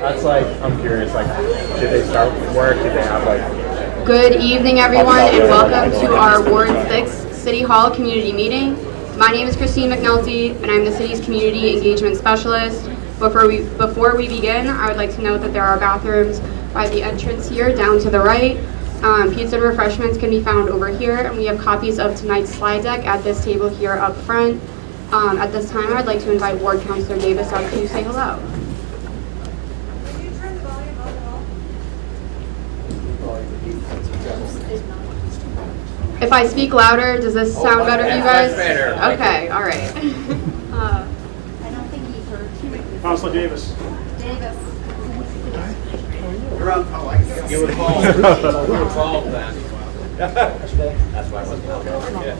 That's like, I'm curious, like, did they start work? Did they have like... Good evening, everyone, and welcome to our Ward 6 City Hall Community Meeting. My name is Christine McNulty, and I'm the city's Community Engagement Specialist. Before we begin, I would like to note that there are bathrooms by the entrance here, down to the right. Pizza and refreshments can be found over here, and we have copies of tonight's slide deck at this table here up front. At this time, I'd like to invite Ward Councilor Davis up to say hello. If I speak louder, does this sound better to you guys? Better. Okay, all right. I don't think he heard. Councilor Davis. Davis. You're up. Oh, I can get involved. You're involved then. That's why I wasn't out there.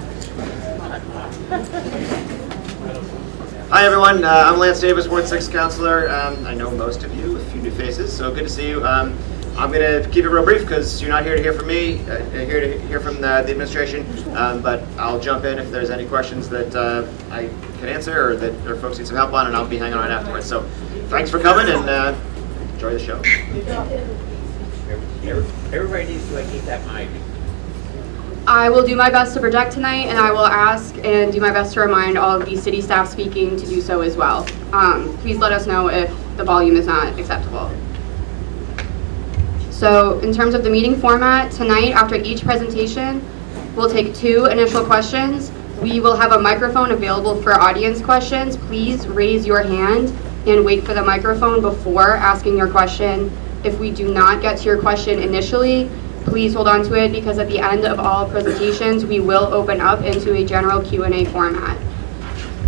Hi everyone, I'm Lance Davis, Ward 6 Councilor. I know most of you, a few new faces, so good to see you. I'm going to keep it real brief because you're not here to hear from me, here to hear from the administration, but I'll jump in if there's any questions that I can answer or folks need some help on, and I'll be hanging on afterwards. So thanks for coming and enjoy the show. Everybody needs to keep that mic. I will do my best to project tonight, and I will ask and do my best to remind all of the city staff speaking to do so as well. Please let us know if the volume is not acceptable. So in terms of the meeting format, tonight after each presentation, we'll take 2 initial questions. We will have a microphone available for audience questions. Please raise your hand and wait for the microphone before asking your question. If we do not get to your question initially, please hold on to it because at the end of all presentations, we will open up into a general Q&A format.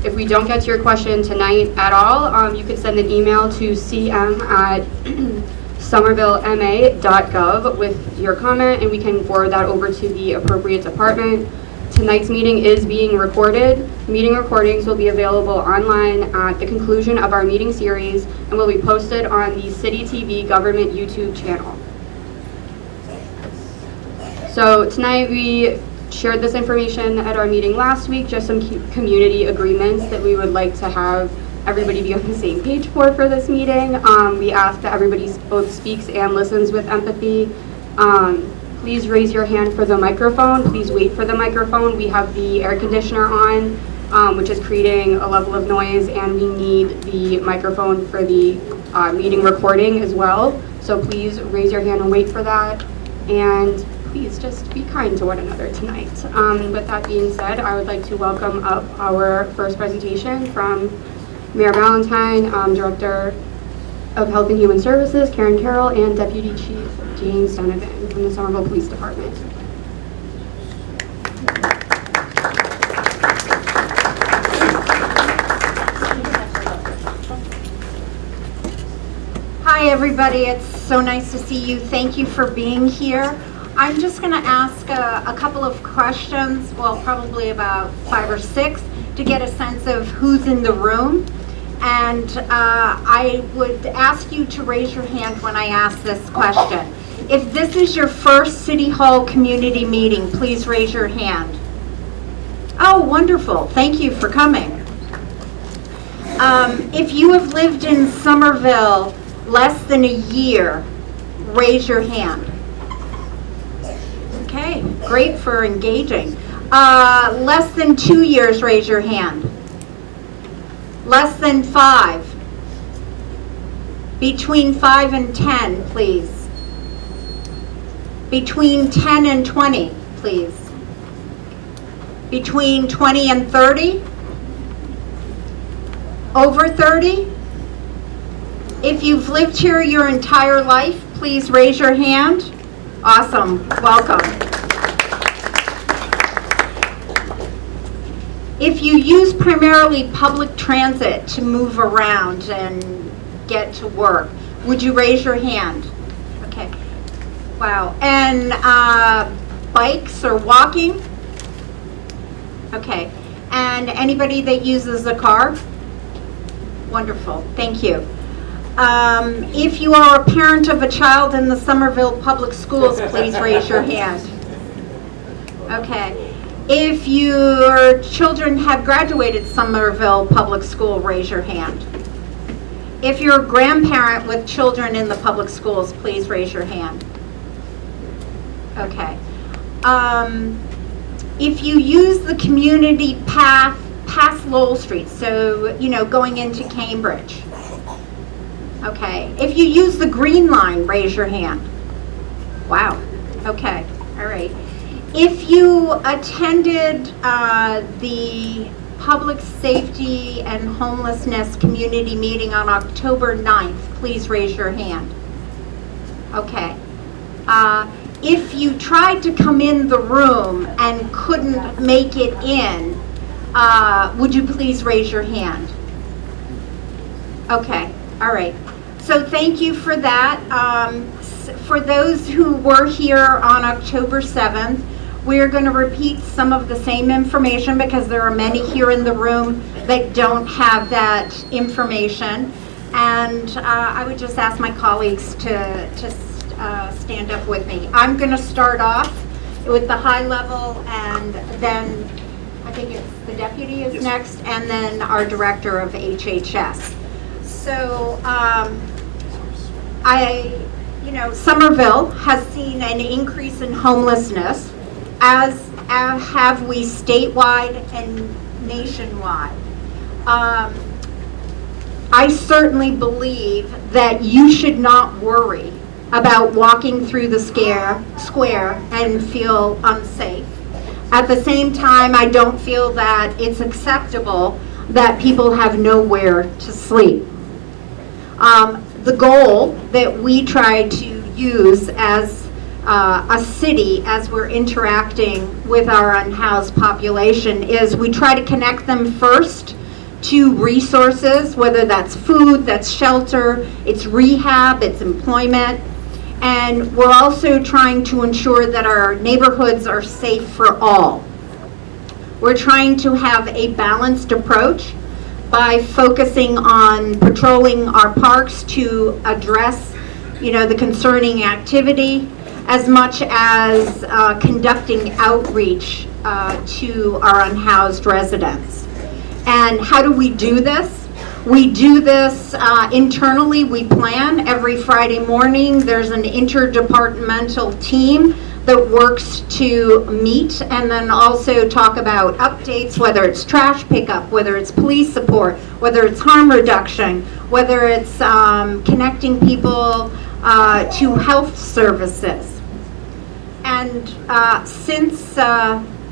If we don't get to your question tonight at all, you can send an email to cm@somervillema.gov with your comment, and we can forward that over to the appropriate department. Tonight's meeting is being recorded. Meeting recordings will be available online at the conclusion of our meeting series and will be posted on the City TV Government YouTube channel. So tonight we shared this information at our meeting last week, just some community agreements that we would like to have everybody be on the same page for this meeting. We ask that everybody both speaks and listens with empathy. Please raise your hand for the microphone. Please wait for the microphone. We have the air conditioner on, which is creating a level of noise, and we need the microphone for the meeting recording as well. So please raise your hand and wait for that. And please just be kind to one another tonight. With that being said, I would like to welcome up our first presentation from Mayor Valentine, Director of Health and Human Services, Karen Carroll, and Deputy Chief James Donovan from the Somerville Police Department. Hi, everybody. It's so nice to see you. Thank you for being here. I'm just going to ask a couple of questions, well, probably about 5 or 6, to get a sense of who's in the room. And I would ask you to raise your hand when I ask this question. If this is your first City Hall community meeting, please raise your hand. Oh, wonderful. Thank you for coming. If you have lived in Somerville less than a year, raise your hand. Okay, great for engaging. Less than 2 years, raise your hand. Less than 5. Between 5 and 10, please. Between 10 and 20, please. Between 20 and 30. Over 30. If you've lived here your entire life, please raise your hand. Awesome, welcome. If you use primarily public transit to move around and get to work, would you raise your hand? Okay, wow. And bikes or walking? Okay, and anybody that uses a car? Wonderful, thank you. If you are a parent of a child in the Somerville Public Schools, please raise your hand. Okay. If your children have graduated Somerville Public School, raise your hand. If you're a grandparent with children in the public schools, please raise your hand. Okay. If you use the community path past Lowell Street, so, going into Cambridge. Okay. If you use the Green Line, raise your hand. Wow. Okay. All right. If you attended the Public Safety and Homelessness Community Meeting on October 9th, please raise your hand. Okay. If you tried to come in the room and couldn't make it in, would you please raise your hand? Okay, all right. So thank you for that. For those who were here on October 7th, we're going to repeat some of the same information because there are many here in the room that don't have that information. And I would just ask my colleagues to stand up with me. I'm going to start off with the high level, and then I think it's the deputy is next, and then our director of HHS. So Somerville has seen an increase in homelessness, as have we statewide and nationwide. I certainly believe that you should not worry about walking through the square and feel unsafe. At the same time, I don't feel that it's acceptable that people have nowhere to sleep. The goal that we try to use as a city, as we're interacting with our unhoused population, is we try to connect them first to resources, whether that's food, that's shelter, it's rehab, it's employment. And we're also trying to ensure that our neighborhoods are safe for all. We're trying to have a balanced approach by focusing on patrolling our parks to address, the concerning activity, as much as conducting outreach to our unhoused residents. And how do we do this? We do this internally. We plan every Friday morning. There's an interdepartmental team that works to meet and then also talk about updates, whether it's trash pickup, whether it's police support, whether it's harm reduction, whether it's connecting people to health services. And since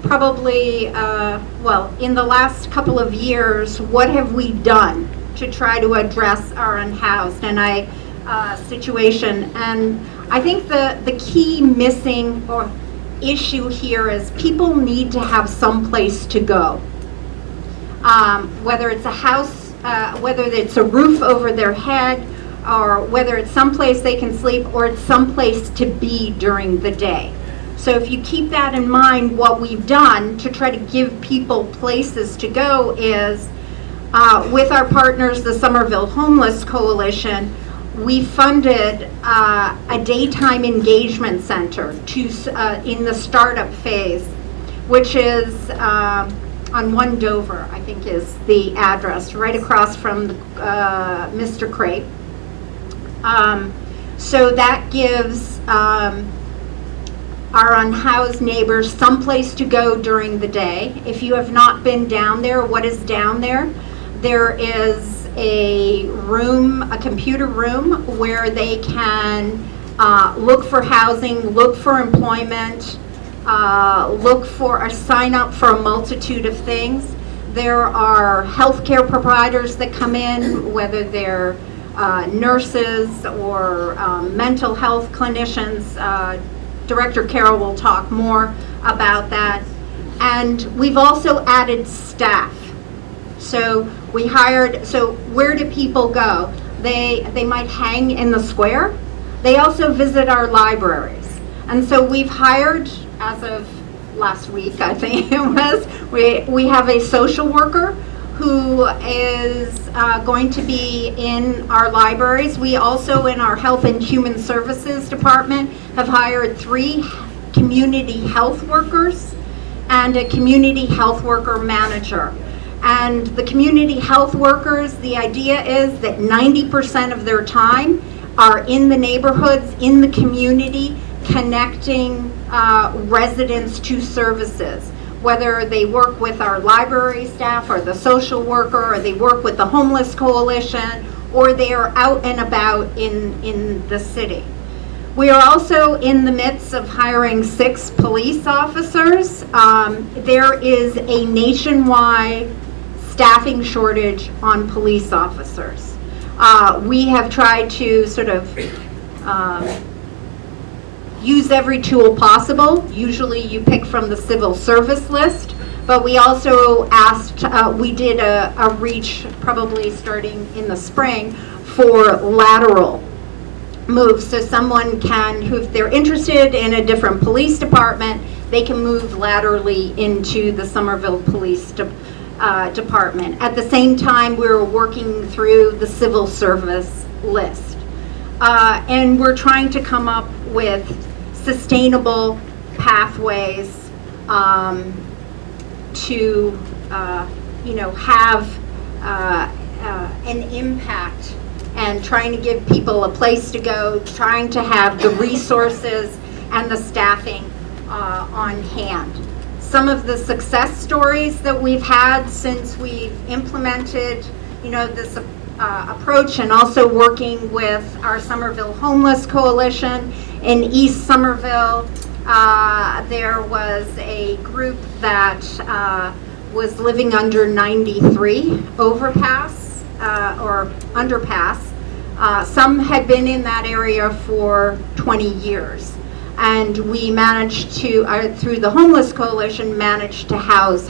probably, in the last couple of years, what have we done to try to address our unhoused and situation? And I think the key missing or issue here is people need to have some place to go. Whether it's a house, whether it's a roof over their head, or whether it's someplace they can sleep, or it's someplace to be during the day. So if you keep that in mind, what we've done to try to give people places to go is, with our partners, the Somerville Homeless Coalition, we funded a daytime engagement center in the startup phase, which is on 1 Dover, I think is the address, right across from Mr. Crape. So that gives our unhoused neighbors someplace to go during the day. If you have not been down there, what is down there? There is a room, a computer room, where they can look for housing, look for employment, look for a sign up for a multitude of things. There are healthcare providers that come in, whether they're nurses or mental health clinicians. Director Carroll will talk more about that. And we've also added staff. So we hired, so where do people go? They might hang in the square. They also visit our libraries. And so we've hired, as of last week, I think it was, we have a social worker who is going to be in our libraries. We also, in our Health and Human Services Department, have hired 3 community health workers and a community health worker manager. And the community health workers, the idea is that 90% of their time are in the neighborhoods, in the community, connecting residents to services. Whether they work with our library staff or the social worker, or they work with the homeless coalition, or they are out and about in the city. We are also in the midst of hiring 6 police officers. There is a nationwide staffing shortage on police officers. We have tried to sort of use every tool possible. Usually you pick from the civil service list, but we also asked, we did a reach probably starting in the spring for lateral moves. So someone can, who if they're interested in a different police department, they can move laterally into the Somerville Police Department. At the same time, we're working through the civil service list. And we're trying to come up with sustainable pathways to, have an impact, and trying to give people a place to go, trying to have the resources and the staffing on hand. Some of the success stories that we've had since we've implemented, this approach, and also working with our Somerville Homeless Coalition in East Somerville. There was a group that was living under 93 overpass or underpass. Some had been in that area for 20 years. And we managed to, through the Homeless Coalition, managed to house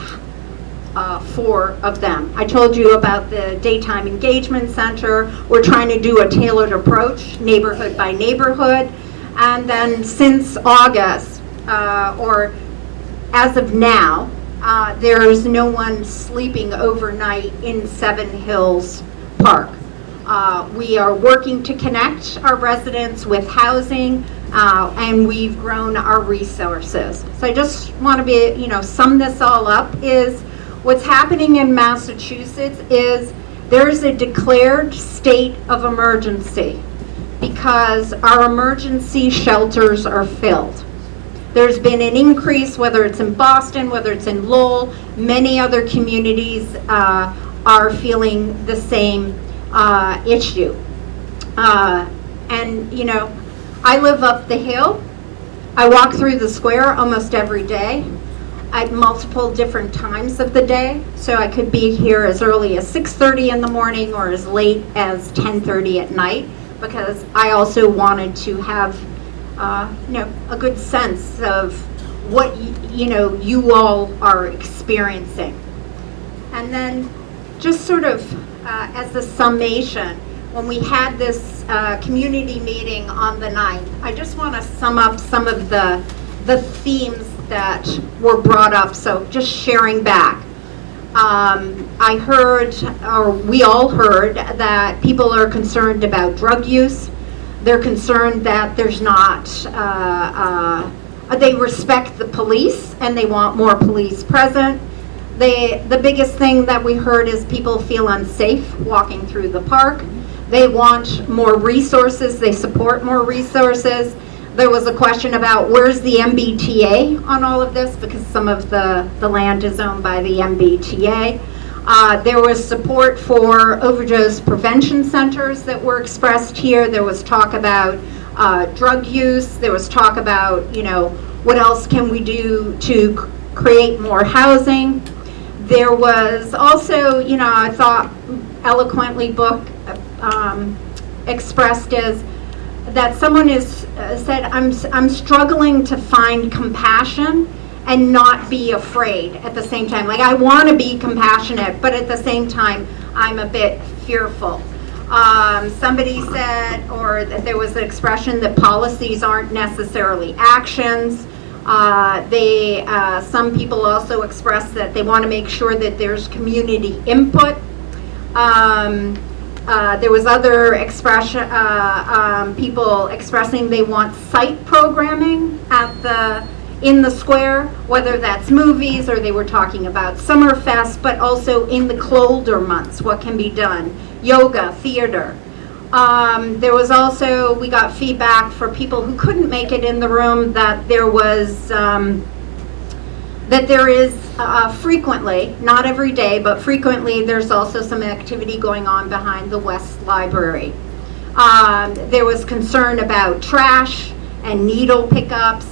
4 of them. I told you about the Daytime Engagement Center. We're trying to do a tailored approach, neighborhood by neighborhood. And then since August, or as of now, there's no one sleeping overnight in Seven Hills Park. We are working to connect our residents with housing, and we've grown our resources. So I just want to be, sum this all up, is what's happening in Massachusetts is there's a declared state of emergency because our emergency shelters are filled. There's been an increase, whether it's in Boston, whether it's in Lowell, many other communities are feeling the same issue. And I live up the hill. I walk through the square almost every day at multiple different times of the day. So I could be here as early as 6:30 in the morning or as late as 10:30 at night, because I also wanted to have a good sense of what you all are experiencing. And then just sort of as a summation, when we had this community meeting on the 9th, I just want to sum up some of the themes that were brought up, so just sharing back. I heard, or we all heard, that people are concerned about drug use. They're concerned that there's not, they respect the police and they want more police present. The biggest thing that we heard is people feel unsafe walking through the park. They want more resources, they support more resources. There was a question about where's the MBTA on all of this, because some of the land is owned by the MBTA. There was support for overdose prevention centers that were expressed here. There was talk about drug use. There was talk about, what else can we do to create more housing. There was also, I thought eloquently expressed as that someone said, I'm struggling to find compassion and not be afraid at the same time. Like, I want to be compassionate, but at the same time, I'm a bit fearful. Somebody said, or there was an expression that policies aren't necessarily actions. Some people also expressed that they want to make sure that there's community input. There was other expression, people expressing they want site programming at the in the square, whether that's movies or they were talking about Summerfest, but also in the colder months, what can be done, yoga, theater. There was also, we got feedback for people who couldn't make it in the room that there was, that there is frequently, not every day, but frequently there's also some activity going on behind the West Library. There was concern about trash and needle pickups.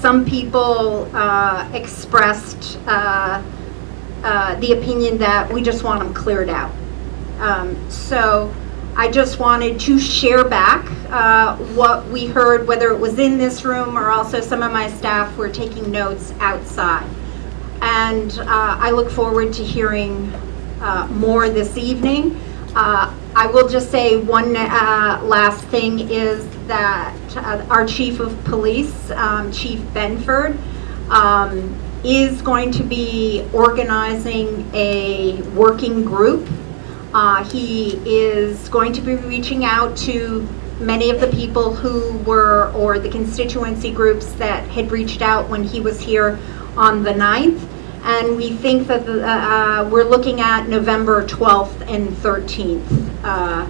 Some people expressed the opinion that we just want them cleared out. So I just wanted to share back what we heard, whether it was in this room or also some of my staff were taking notes outside. And I look forward to hearing more this evening. I will just say one last thing is that our Chief of Police, Chief Benford, is going to be organizing a working group. He is going to be reaching out to many of the people who were, or the constituency groups that had reached out when he was here on the 9th. And we think that we're looking at November 12th and 13th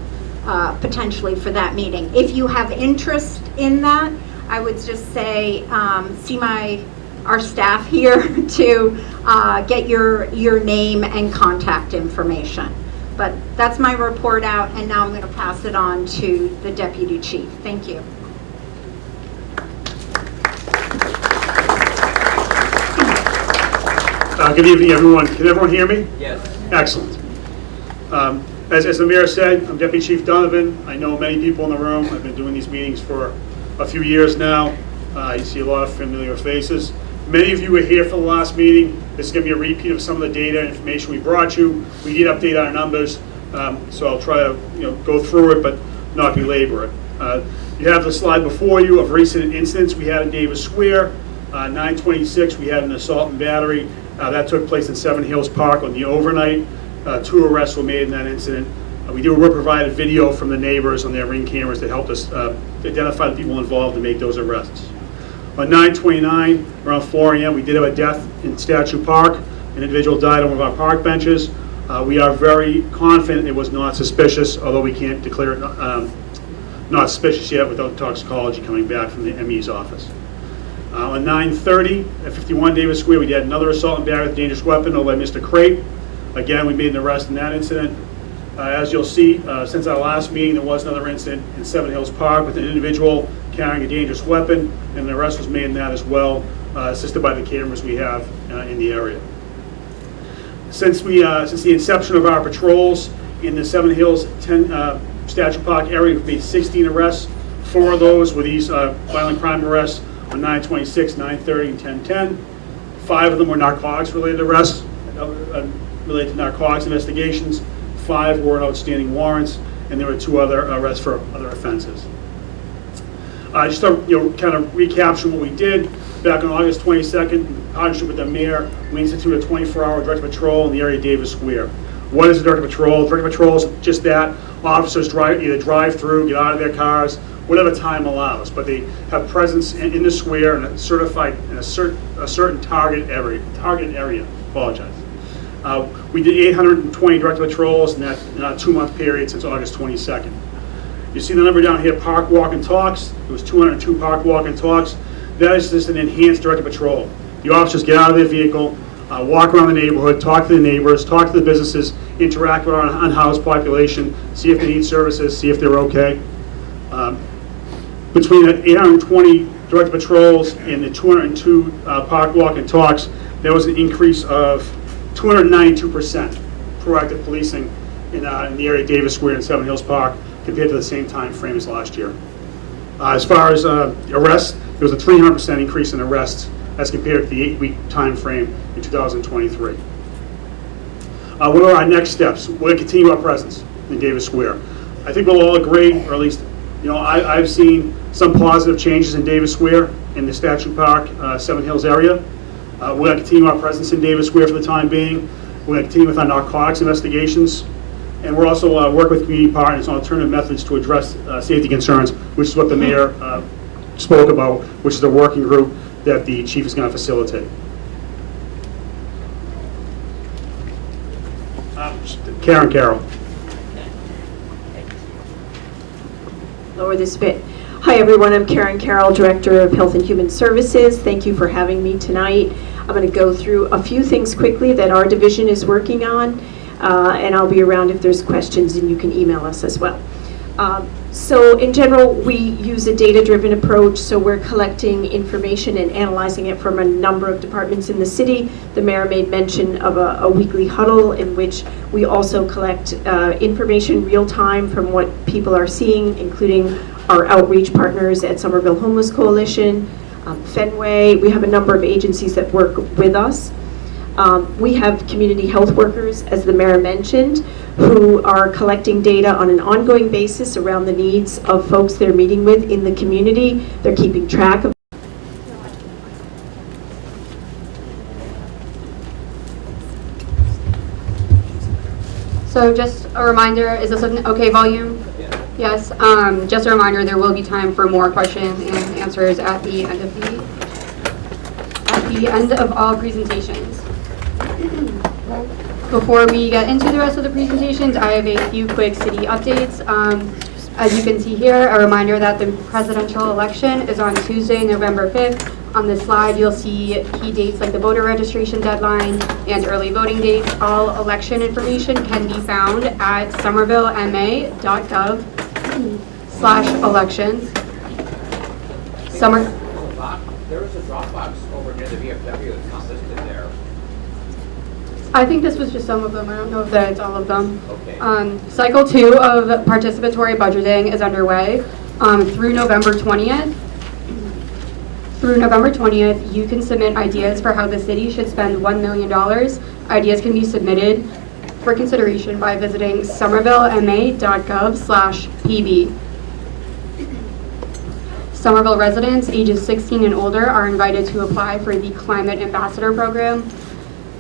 potentially for that meeting. If you have interest in that, I would just say see our staff here to get your name and contact information. But that's my report out, and now I'm going to pass it on to the Deputy Chief. Thank you. Good evening, everyone. Can everyone hear me? Yes. Excellent. As the mayor said, I'm Deputy Chief Donovan. I know many people in the room. I've been doing these meetings for a few years now. You see a lot of familiar faces. Many of you were here for the last meeting. This is going to be a repeat of some of the data and information we brought you. We did update our numbers, so I'll try to go through it, but not belabor it. You have the slide before you of recent incidents we had in Davis Square. 9/26, we had an assault and battery. That took place in Seven Hills Park on the overnight. 2 arrests were made in that incident. We were provided video from the neighbors on their Ring cameras that helped us identify the people involved and make those arrests. On 9/29, around 4 a.m., we did have a death in Statue Park. An individual died on one of our park benches. We are very confident it was not suspicious, although we can't declare it not suspicious yet without toxicology coming back from the ME's office. On 9/30, at 51 Davis Square, we had another assault and battery with a dangerous weapon over by Mr. Crate. Again, we made an arrest in that incident. As you'll see, since our last meeting, there was another incident in Seven Hills Park with an individual carrying a dangerous weapon, and an arrest was made in that as well, assisted by the cameras we have in the area. Since the inception of our patrols in the Seven Hills Statue Park area, we've made 16 arrests. 4 of those were these violent crime arrests on 9/26, 9/30, and 10/10. 5 of them were narcotics-related arrests, related to narcotics investigations. 5 were outstanding warrants, and there were 2 other arrests for other offenses. Just to kind of recapture what we did, back on August 22nd, in partnership with the mayor, we instituted a 24-hour directed patrol in the area of Davis Square. What is a directed patrol? Directed patrol is just that. Officers either drive through, get out of their cars, whatever time allows, but they have presence in the square and a certified in a certain target area. Apologize. We did 820 directed patrols in that 2-month period since August 22nd. You see the number down here, park, walk, and talks. It was 202 park, walk, and talks. That is just an enhanced directed patrol. The officers get out of their vehicle, walk around the neighborhood, talk to the neighbors, talk to the businesses, interact with our unhoused population, see if they need services, see if they're okay. Between the 820 directed patrols and the 202 park, walk, and talks, there was an increase of 292% proactive policing in the area of Davis Square and Seven Hills Park compared to the same time frame as last year. As far as arrests, there was a 300% increase in arrests as compared to the 8-week time frame in 2023. What are our next steps? We're going to continue our presence in Davis Square. I think we'll all agree, or at least I've seen some positive changes in Davis Square in the Statue Park, Seven Hills area. We're going to continue our presence in Davis Square for the time being. We're going to continue with our narcotics investigations. And we're also working with community partners on alternative methods to address safety concerns, which is what the mayor spoke about, which is a working group that the chief is going to facilitate. Karen Carroll. Lower this a bit. Hi, everyone. I'm Karen Carroll, Director of Health and Human Services. Thank you for having me tonight. I'm going to go through a few things quickly that our division is working on, and I'll be around if there's questions, and you can email us as well. So in general, we use a data-driven approach, so we're collecting information and analyzing it from a number of departments in the city. The mayor made mention of a weekly huddle in which we also collect information real-time from what people are seeing, including our outreach partners at Somerville Homeless Coalition, Fenway. We have a number of agencies that work with us. We have community health workers, as the mayor mentioned, who are collecting data on an ongoing basis around the needs of folks they're meeting with in the community. They're keeping track of. So just a reminder, is this an okay volume? Yes. Just a reminder, there will be time for more questions and answers at the end of all presentations. Before we get into the rest of the presentations, I have a few quick city updates. As you can see here, a reminder that the presidential election is on Tuesday, November 5th. On this slide, you'll see key dates like the voter registration deadline and early voting dates. All election information can be found at somervillema.gov/elections. There is a Dropbox over near the VFW that's not listed there. I think this was just some of them. I don't know if that's all of them. Okay. Cycle 2 of participatory budgeting is underway through November 20th. Through November 20th, you can submit ideas for how the city should spend $1 million. Ideas can be submitted for consideration by visiting somervillema.gov/pb. Somerville residents ages 16 and older are invited to apply for the Climate Ambassador Program.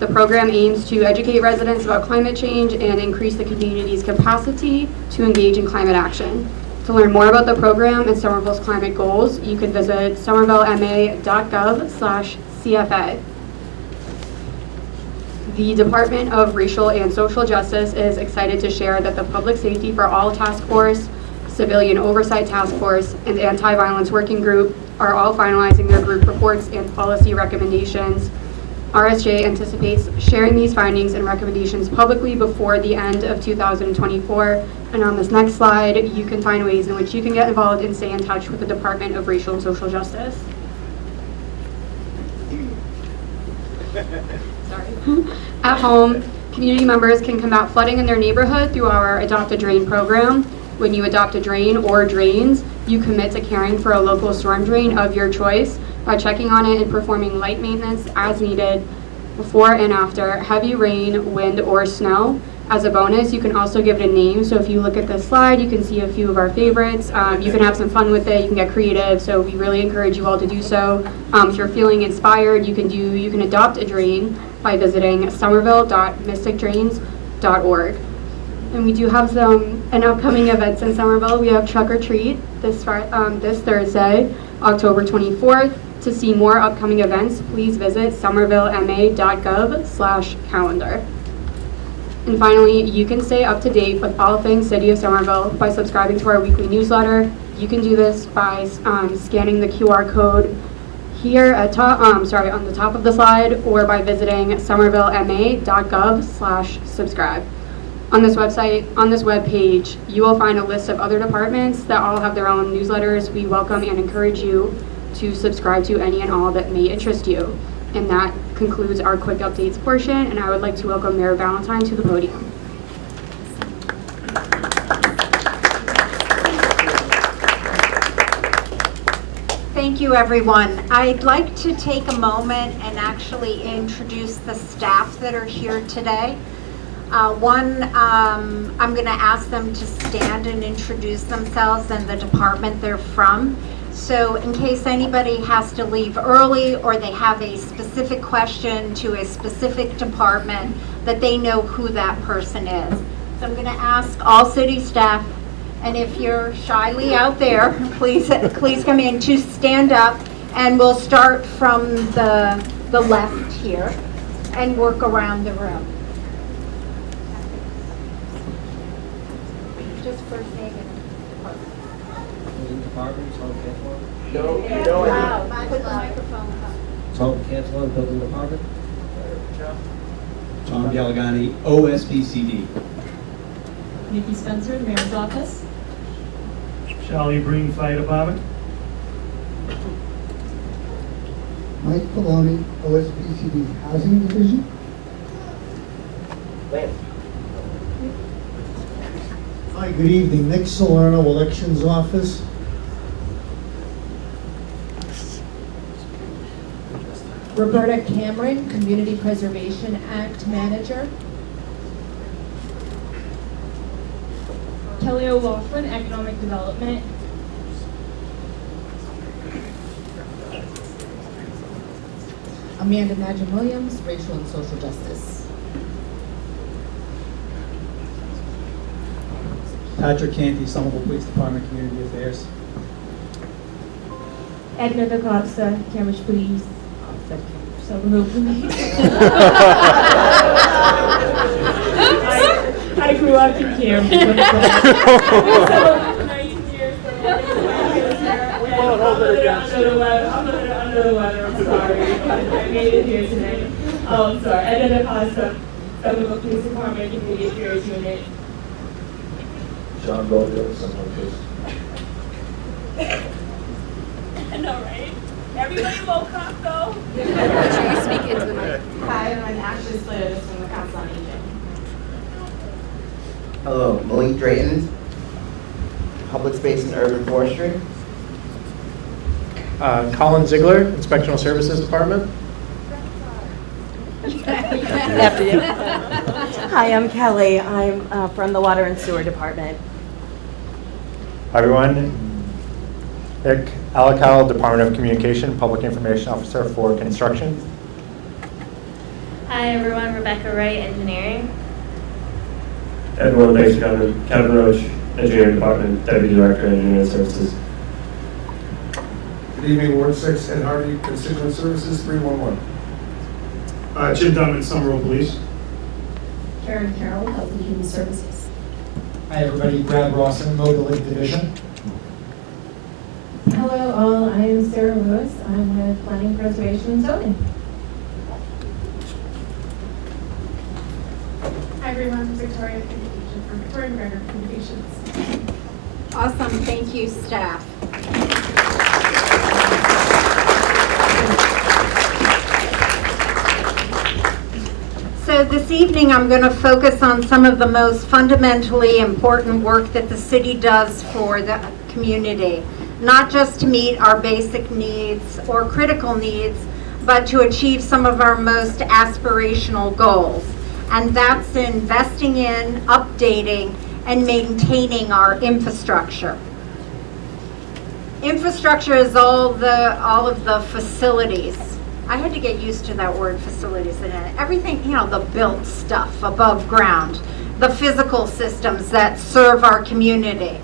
The program aims to educate residents about climate change and increase the community's capacity to engage in climate action. To learn more about the program and Somerville's climate goals, you can visit somervillema.gov/CFA. The Department of Racial and Social Justice is excited to share that the Public Safety for All Task Force, Civilian Oversight Task Force, and Anti-Violence Working Group are all finalizing their group reports and policy recommendations. RSJ anticipates sharing these findings and recommendations publicly before the end of 2024. And on this next slide, you can find ways in which you can get involved and stay in touch with the Department of Racial and Social Justice. Sorry. At home, community members can combat flooding in their neighborhood through our Adopt a Drain program. When you adopt a drain or drains, you commit to caring for a local storm drain of your choice by checking on it and performing light maintenance as needed before and after heavy rain, wind, or snow. As a bonus, you can also give it a name. So if you look at this slide, you can see a few of our favorites. You can have some fun with it. You can get creative. So we really encourage you all to do so. If you're feeling inspired, you can adopt a drain by visiting somerville.mysticdrains.org. And we do have an upcoming events in Somerville. We have Truck or Treat this Thursday, October 24th. To see more upcoming events, please visit somervillema.gov/calendar. And finally, you can stay up to date with all things City of Somerville by subscribing to our weekly newsletter. You can do this by scanning the QR code here at on the top of the slide, or by visiting somervillema.gov/subscribe. On this web page, you will find a list of other departments that all have their own newsletters. We welcome and encourage you to subscribe to any and all that may interest you. And that concludes our quick updates portion, and I would like to welcome Mayor Valentine to the podium. Thank you, everyone. I'd like to take a moment and actually introduce the staff that are here today. I'm going to ask them to stand and introduce themselves and the department they're from. So in case anybody has to leave early or they have a specific question to a specific department, that they know who that person is. So I'm going to ask all city staff, and if you're shyly out there, please come in, to stand up And we'll start from the left here and work around the room. Just first name and Department, Tom Cantwell. department. Put the microphone up. Tom Cantwell, Building Department. Tom Galagani, OSBCD. Nikki Spencer, Mayor's Office. Charlie Breen, Fire Department. Mike Poloni, OSBCD Housing Division. Hi, good evening. Nick Salerno, Elections Office. Roberta Cameron, Community Preservation Act Manager. Kelly O'Loughlin, Economic Development. Amanda Madgen Williams, Racial and Social Justice. Patrick Canty, Somerville Police Department, Community Affairs. Edna DaCosta, Cambridge Police. Somerville Police. I grew up in Cambridge. 19 years, so I'm under the weather, I'm sorry. I made it here today. Oh, I'm sorry. Edna DaCosta, Somerville Police Department, Community Affairs Unit. John Goldfield, Somerville Police. I know, right? Everybody woke up, though. Make sure you speak into the mic. Hi, I'm Ashley Slater, from the Council on Aging. Hello, Malik Drayton, Public Space and Urban Forestry. Colin Ziegler, Inspectional Services Department. After you. Hi, I'm Kelly. I'm from the Water and Sewer Department. Hi, everyone. Nick Alacal, Department of Communication, Public Information Officer for Construction. Hi everyone, Rebecca Wright, Engineering. Everyone, thanks for coming. Kevin Roach, Engineering Department, Deputy Director, Engineering Services. Good evening, Ward 6, Ed Harvey, Constituent Services, 311. Jim Dunn, Somerville Police. Karen Carroll, Health and Human Services. Hi, everybody. Brad Rawson, Motor Lake Division. Hello all, I am Sarah Lewis. I'm with Planning, Preservation, and Zoning. Hi everyone, Victoria Communication from Victoria McGregor Communications. Awesome, thank you, staff. So this evening, I'm going to focus on some of the most fundamentally important work that the city does for the community. Not just to meet our basic needs or critical needs, but to achieve some of our most aspirational goals. And that's investing in, updating, and maintaining our infrastructure. Infrastructure is all of the facilities. I had to get used to that word, facilities, and everything, the built stuff above ground, the physical systems that serve our community.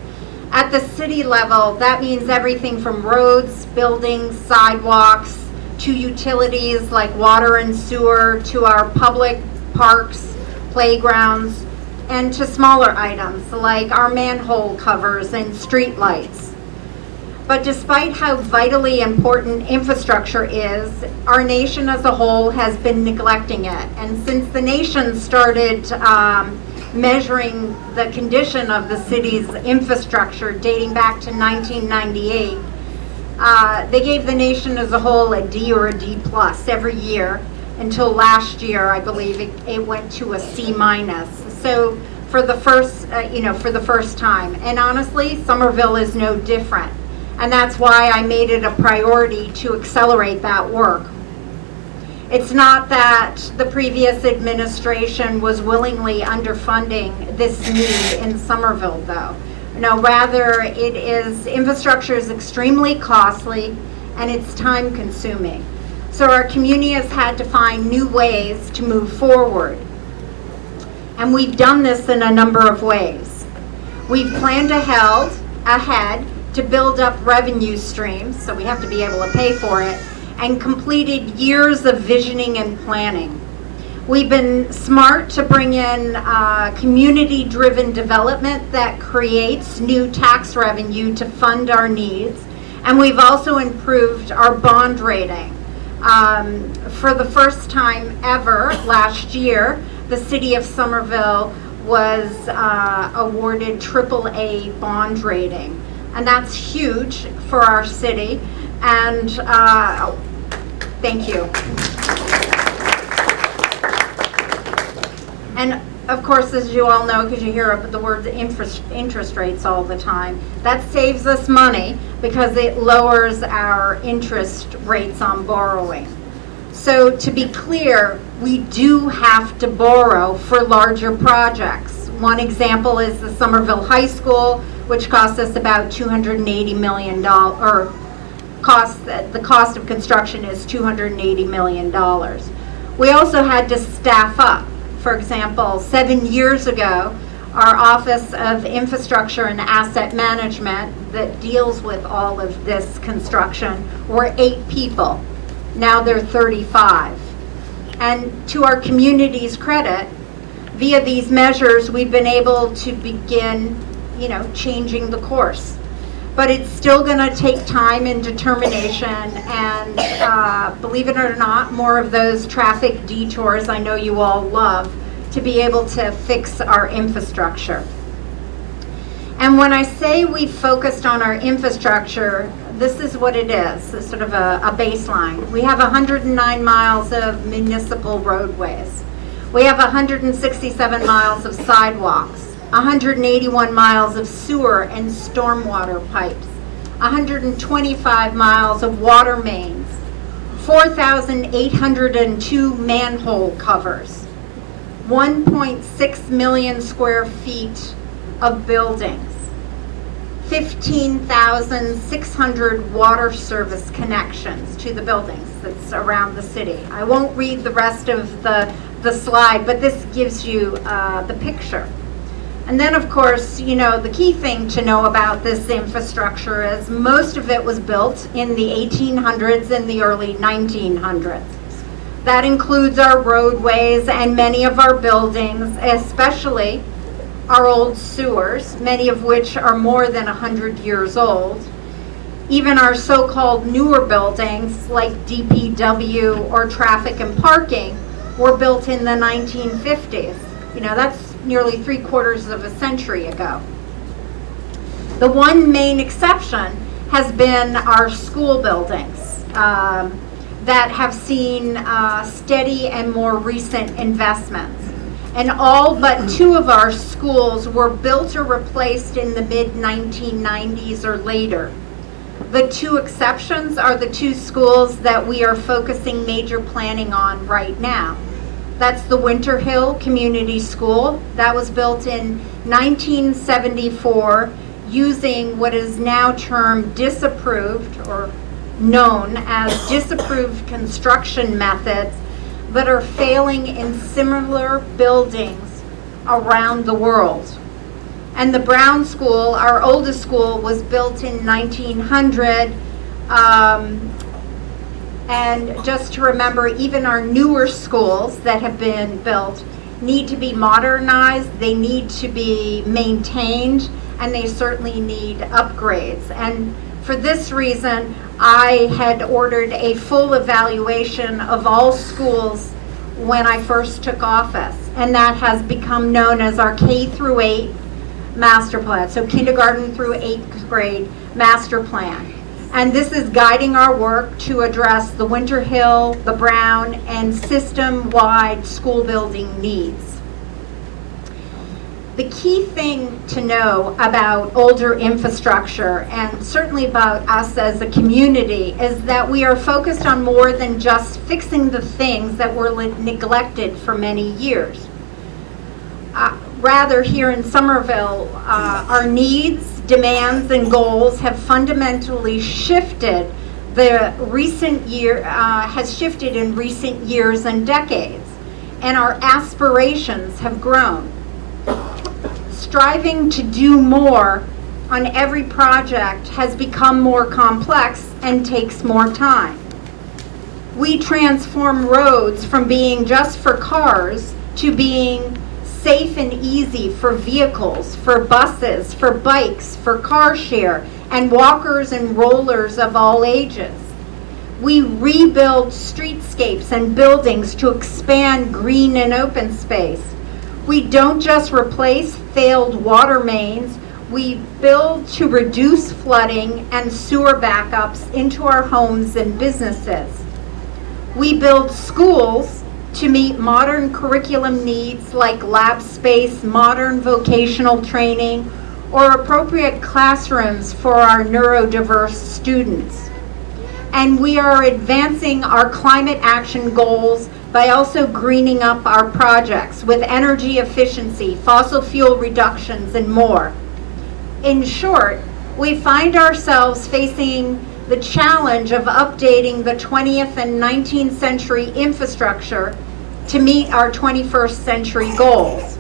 At the city level, that means everything from roads, buildings, sidewalks, to utilities like water and sewer, to our public parks, playgrounds, and to smaller items like our manhole covers and street lights. But despite how vitally important infrastructure is, our nation as a whole has been neglecting it. And since the nation started measuring the condition of the city's infrastructure dating back to 1998, they gave the nation as a whole a D or a D plus every year until last year, I believe it went to a C minus. So for the first time, and honestly, Somerville is no different. And that's why I made it a priority to accelerate that work. It's not that the previous administration was willingly underfunding this need in Somerville, though. No, rather infrastructure is extremely costly and it's time consuming. So our community has had to find new ways to move forward. And we've done this in a number of ways. We've planned ahead to build up revenue streams, so we have to be able to pay for it, and completed years of visioning and planning. We've been smart to bring in community-driven development that creates new tax revenue to fund our needs, and we've also improved our bond rating. For the first time ever last year, the city of Somerville was awarded AAA bond rating, and that's huge for our city, and thank you. And of course, as you all know, because you hear the word interest rates all the time, that saves us money because it lowers our interest rates on borrowing. So to be clear, we do have to borrow for larger projects. One example is the Somerville High School, which cost us about $280 million, or the cost of construction is $280 million. We also had to staff up. For example, 7 years ago, our Office of Infrastructure and Asset Management that deals with all of this construction were 8 people. Now they're 35. And to our community's credit, via these measures, we've been able to begin, changing the course. But it's still going to take time and determination, and believe it or not, more of those traffic detours I know you all love, to be able to fix our infrastructure. And when I say we focused on our infrastructure, this is what it is, it's sort of a baseline. We have 109 miles of municipal roadways. We have 167 miles of sidewalks, 181 miles of sewer and stormwater pipes, 125 miles of water mains, 4,802 manhole covers, 1.6 million square feet of buildings, 15,600 water service connections to the buildings that's around the city. I won't read the rest of the slide, but this gives you the picture. And then, of course, the key thing to know about this infrastructure is most of it was built in the 1800s and the early 1900s. That includes our roadways and many of our buildings, especially our old sewers, many of which are more than 100 years old. Even our so-called newer buildings, like DPW or traffic and parking, were built in the 1950s. That's nearly 3/4 of a century ago. The one main exception has been our school buildings that have seen steady and more recent investments. And all but 2 of our schools were built or replaced in the mid-1990s or later. The 2 exceptions are the 2 schools that we are focusing major planning on right now. That's the Winter Hill Community School. That was built in 1974 using what is now termed disapproved, or known as disapproved construction methods that are failing in similar buildings around the world. And the Brown School, our oldest school, was built in 1900. And just to remember, even our newer schools that have been built need to be modernized, they need to be maintained, and they certainly need upgrades. And for this reason, I had ordered a full evaluation of all schools when I first took office, and that has become known as our K-8 master plan, so kindergarten through 8th grade master plan. And this is guiding our work to address the Winter Hill, the Brown, and system-wide school building needs. The key thing to know about older infrastructure, and certainly about us as a community, is that we are focused on more than just fixing the things that were neglected for many years. Rather, here in Somerville, our needs, demands, and goals have fundamentally shifted. Has shifted in recent years and decades, and our aspirations have grown. Striving to do more on every project has become more complex and takes more time. We transform roads from being just for cars to being safe and easy for vehicles, for buses, for bikes, for car share, and walkers and rollers of all ages. We rebuild streetscapes and buildings to expand green and open space. We don't just replace failed water mains, we build to reduce flooding and sewer backups into our homes and businesses. We build schools to meet modern curriculum needs like lab space, modern vocational training, or appropriate classrooms for our neurodiverse students. And we are advancing our climate action goals by also greening up our projects with energy efficiency, fossil fuel reductions, and more. In short, we find ourselves facing the challenge of updating the 20th and 19th century infrastructure to meet our 21st century goals.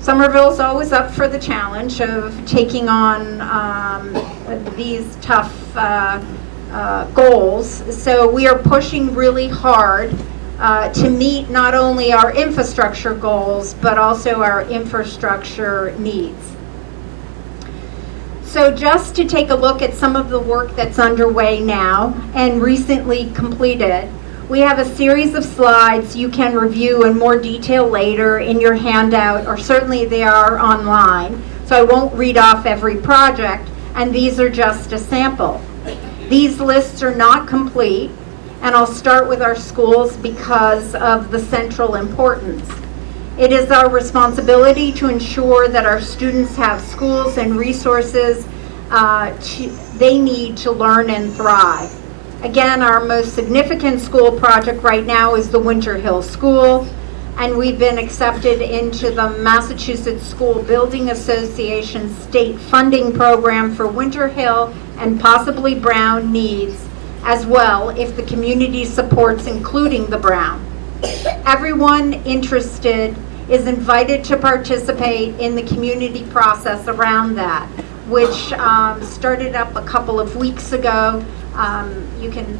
Somerville's always up for the challenge of taking on these tough goals, so we are pushing really hard to meet not only our infrastructure goals, but also our infrastructure needs. So just to take a look at some of the work that's underway now and recently completed, we have a series of slides you can review in more detail later in your handout, or certainly they are online. So I won't read off every project, and these are just a sample. These lists are not complete, and I'll start with our schools because of the central importance. It is our responsibility to ensure that our students have schools and resources they need to learn and thrive. Again, our most significant school project right now is the Winter Hill School, and we've been accepted into the Massachusetts School Building Association state funding program for Winter Hill and possibly Brown needs as well, if the community supports including the Brown. Everyone interested is invited to participate in the community process around that, which started up a couple of weeks ago. You can,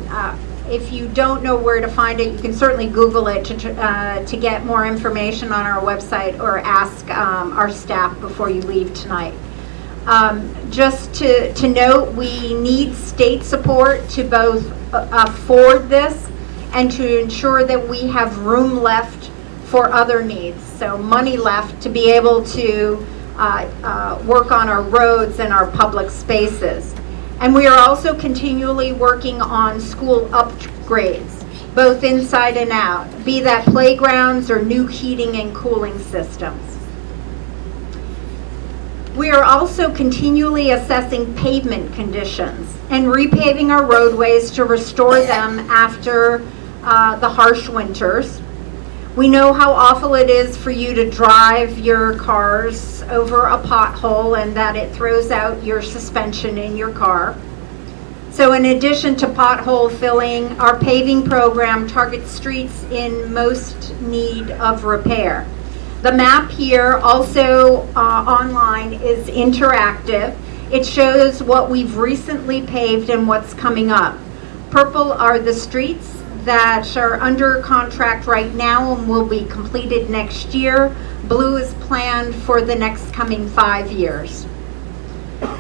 if you don't know where to find it, you can certainly Google it to get more information on our website, or ask our staff before you leave tonight. Just to note, we need state support to both afford this and to ensure that we have room left for other needs. So money left to be able to work on our roads and our public spaces. And we are also continually working on school upgrades, both inside and out, be that playgrounds or new heating and cooling systems. We are also continually assessing pavement conditions and repaving our roadways to restore them after the harsh winters. We know how awful it is for you to drive your cars over a pothole and that it throws out your suspension in your car. So in addition to pothole filling, our paving program targets streets in most need of repair. The map here, also online, is interactive. It shows what we've recently paved and what's coming up. Purple are the streets that are under contract right now and will be completed next year. Blue is planned for the next coming 5 years.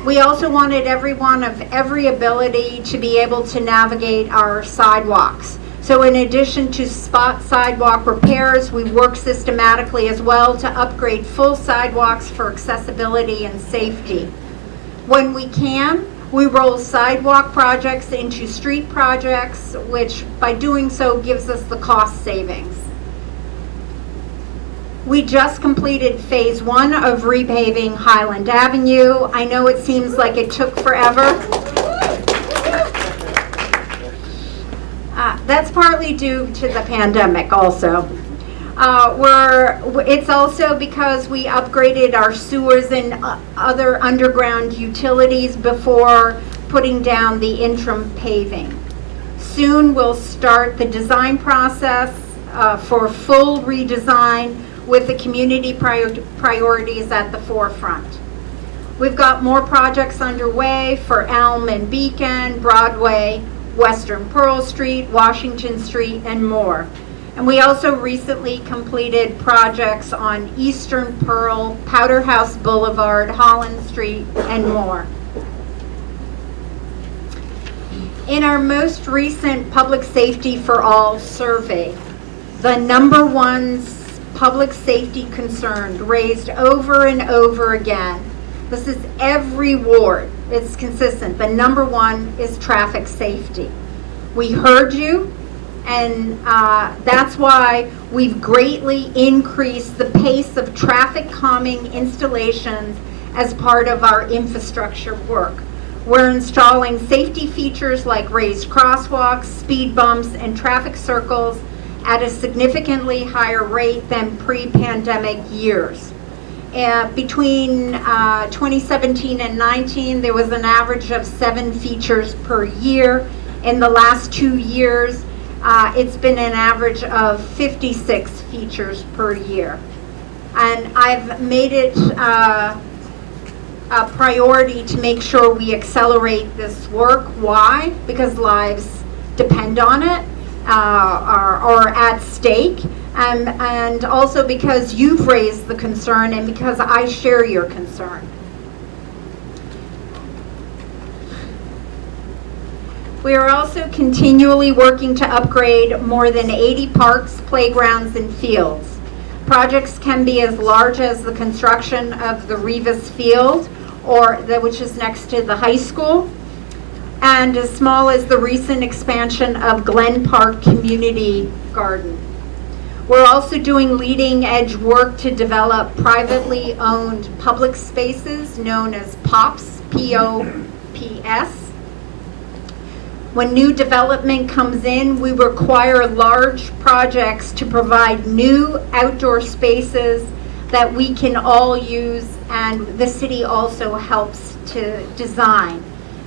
We also wanted everyone of every ability to be able to navigate our sidewalks. So in addition to spot sidewalk repairs, we work systematically as well to upgrade full sidewalks for accessibility and safety. When we can, we roll sidewalk projects into street projects, which by doing so gives us the cost savings. We just completed phase 1 of repaving Highland Avenue. I know it seems like it took forever. That's partly due to the pandemic also. It's also because we upgraded our sewers and other underground utilities before putting down the interim paving. Soon we'll start the design process for full redesign with the community priorities at the forefront. We've got more projects underway for Elm and Beacon, Broadway, Western Pearl Street, Washington Street, and more. And we also recently completed projects on Eastern Pearl, Powder House Boulevard, Holland Street, and more. In our most recent Public Safety for All survey, the number one public safety concern raised over and over again, this is every ward, it's consistent, the number one is traffic safety. We heard you, and that's why we've greatly increased the pace of traffic calming installations as part of our infrastructure work. We're installing safety features like raised crosswalks, speed bumps, and traffic circles at a significantly higher rate than pre-pandemic years. Between 2017 and 19, there was an average of 7 features per year. In the last 2 years, it's been an average of 56 features per year. And I've made it a priority to make sure we accelerate this work. Why? Because lives depend on it, are at stake, and also because you've raised the concern and because I share your concern. We are also continually working to upgrade more than 80 parks, playgrounds, and fields. Projects can be as large as the construction of the Rivas Field, which is next to the high school, and as small as the recent expansion of Glen Park Community Garden. We're also doing leading edge work to develop privately owned public spaces known as POPs, P-O-P-S. When new development comes in, we require large projects to provide new outdoor spaces that we can all use, and the city also helps to design.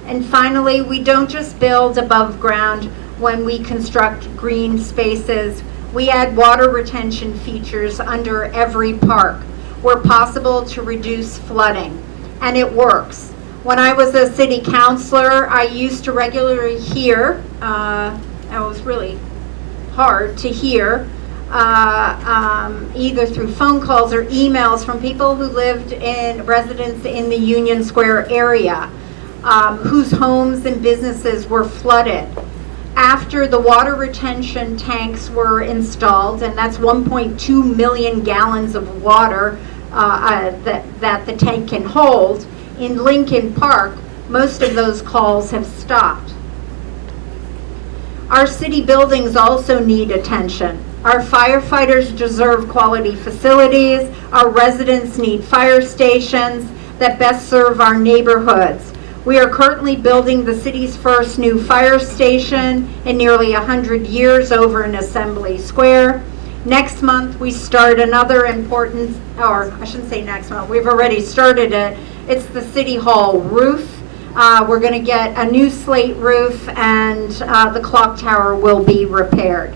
And finally, we don't just build above ground when we construct green spaces. We add water retention features under every park where possible to reduce flooding, and it works. When I was a city councilor, I used to regularly hear, it was really hard to hear, either through phone calls or emails from people who lived in residents in the Union Square area, whose homes and businesses were flooded. After the water retention tanks were installed, and that's 1.2 million gallons of water that the tank can hold, in Lincoln Park, most of those calls have stopped. Our city buildings also need attention. Our firefighters deserve quality facilities. Our residents need fire stations that best serve our neighborhoods. We are currently building the city's first new fire station in nearly 100 years over in Assembly Square. Next month, we start another important, or I shouldn't say next month, we've already started it. It's the City Hall roof. We're going to get a new slate roof, and the clock tower will be repaired.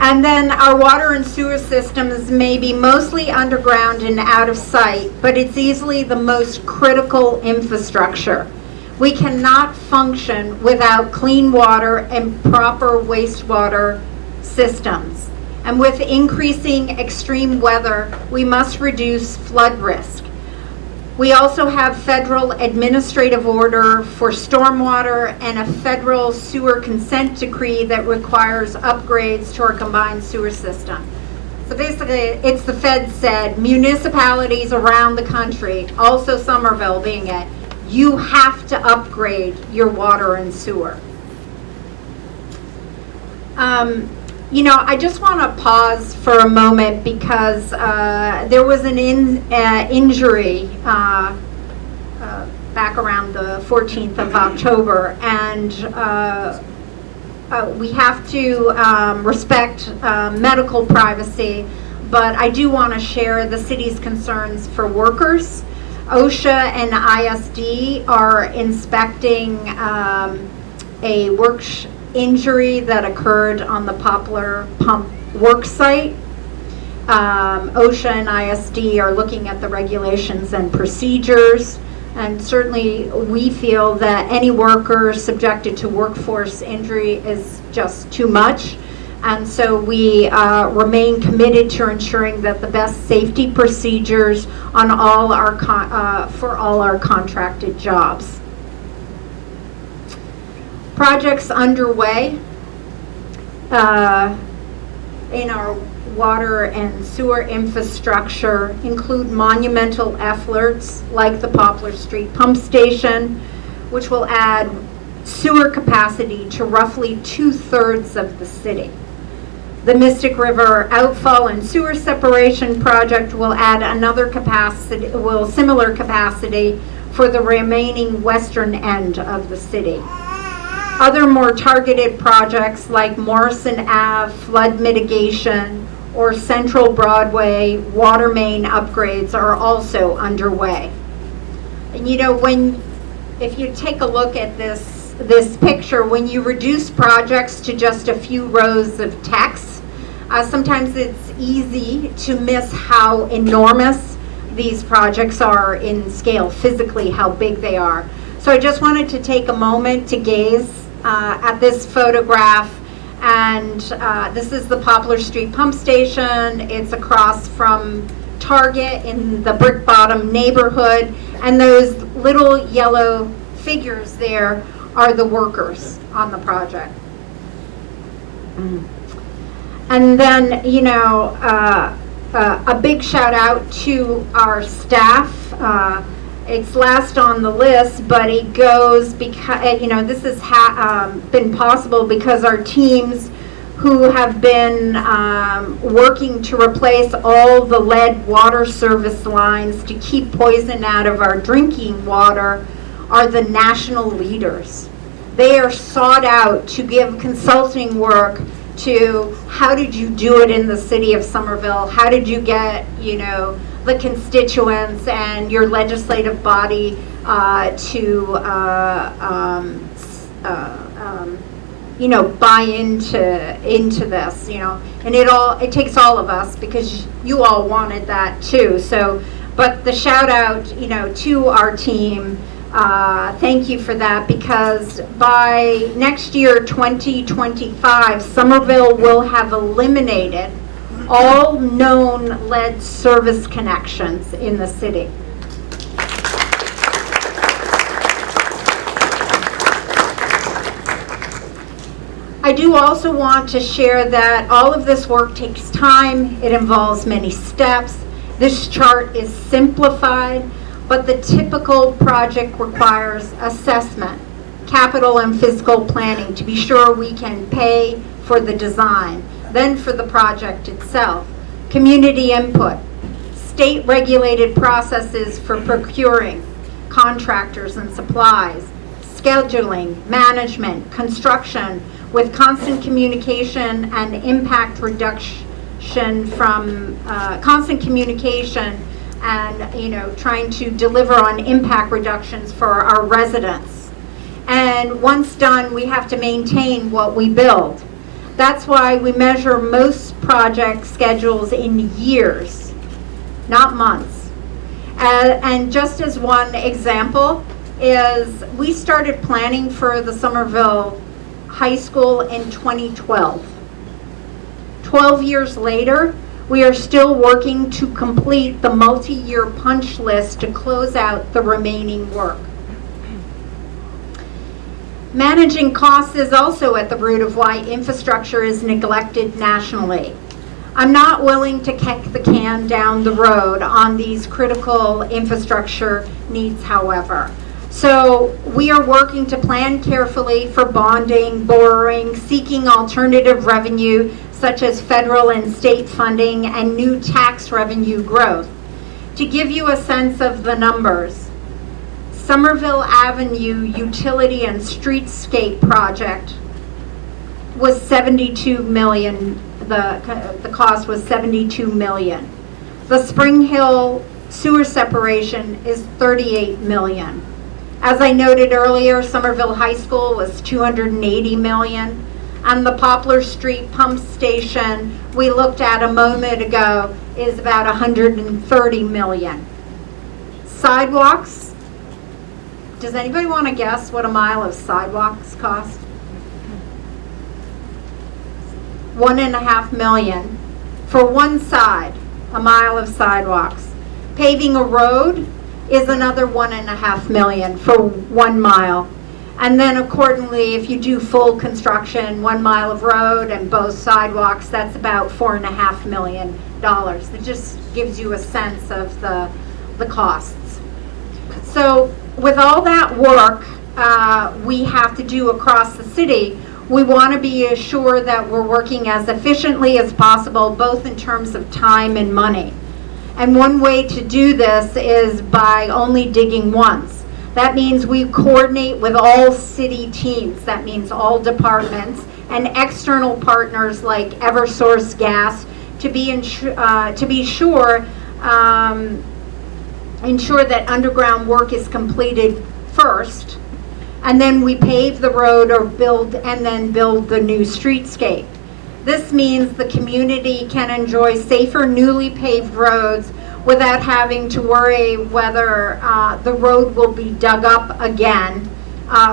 And then our water and sewer systems may be mostly underground and out of sight, but it's easily the most critical infrastructure. We cannot function without clean water and proper wastewater systems. And with increasing extreme weather, we must reduce flood risk. We also have federal administrative order for stormwater and a federal sewer consent decree that requires upgrades to our combined sewer system. So basically, it's the Fed said, municipalities around the country, also Somerville being it, you have to upgrade your water and sewer. You know, I just want to pause for a moment because there was an injury back around the 14th of October, and we have to respect medical privacy, but I do want to share the city's concerns for workers. OSHA and ISD are inspecting a work injury that occurred on the Poplar Pump work site. OSHA and ISD are looking at the regulations and procedures. And certainly, we feel that any worker subjected to workforce injury is just too much. And so we remain committed to ensuring that the best safety procedures on all our for all our contracted jobs. Projects underway in our water and sewer infrastructure include monumental efforts like the Poplar Street Pump Station, which will add sewer capacity to roughly 2/3 of the city. The Mystic River Outfall and Sewer Separation Project will add another capacity, similar capacity for the remaining western end of the city. Other more targeted projects like Morrison Ave flood mitigation or Central Broadway water main upgrades are also underway. And you know, if you take a look at this picture, when you reduce projects to just a few rows of text, sometimes it's easy to miss how enormous these projects are in scale, physically how big they are. So I just wanted to take a moment to gaze at this photograph. And this is the Poplar Street Pump Station. It's across from Target in the Brick Bottom neighborhood. And those little yellow figures there are the workers on the project. And then, you know, a big shout out to our staff. It's last on the list, but it goes because, you know, this has been possible because our teams who have been working to replace all the lead water service lines to keep poison out of our drinking water are the national leaders. They are sought out to give consulting work to how did you do it in the city of Somerville? How did you get, you know, the constituents and your legislative body to you know, buy into this, you know, and it takes all of us because you all wanted that too. So, but the shout out, you know, to our team, thank you for that, because by next year, 2025, Somerville will have eliminated all known lead service connections in the city. I do also want to share that all of this work takes time. It involves many steps. This chart is simplified, but the typical project requires assessment, capital and fiscal planning to be sure we can pay for the design, then for the project itself, community input, state-regulated processes for procuring, contractors and supplies, scheduling, management, construction, with constant communication and impact reduction from constant communication and, you know, trying to deliver on impact reductions for our residents. And once done, we have to maintain what we build. That's why we measure most project schedules in years, not months. And just as one example is we started planning for the Somerville High School in 2012. 12 years later, we are still working to complete the multi-year punch list to close out the remaining work. Managing costs is also at the root of why infrastructure is neglected nationally. I'm not willing to kick the can down the road on these critical infrastructure needs, however. So we are working to plan carefully for bonding, borrowing, seeking alternative revenue such as federal and state funding and new tax revenue growth. To give you a sense of the numbers, Somerville Avenue Utility and Streetscape Project was $72 million. The cost was $72 million. The Spring Hill Sewer Separation is $38 million. As I noted earlier, Somerville High School was $280 million, and the Poplar Street Pump Station we looked at a moment ago is about 130 million. Sidewalks, does anybody want to guess what a mile of sidewalks cost? 1.5 million for one side, a mile of sidewalks. Paving a road is another 1.5 million for 1 mile. And then accordingly, if you do full construction, 1 mile of road and both sidewalks, that's about $4.5 million. It just gives you a sense of the costs. So with all that work we have to do across the city, we want to be assured that we're working as efficiently as possible, both in terms of time and money. And one way to do this is by only digging once. That means we coordinate with all city teams. That means all departments and external partners like Eversource Gas to be sure ensure that underground work is completed first, and then we pave the road or build the new streetscape. This means the community can enjoy safer, newly paved roads without having to worry whether the road will be dug up again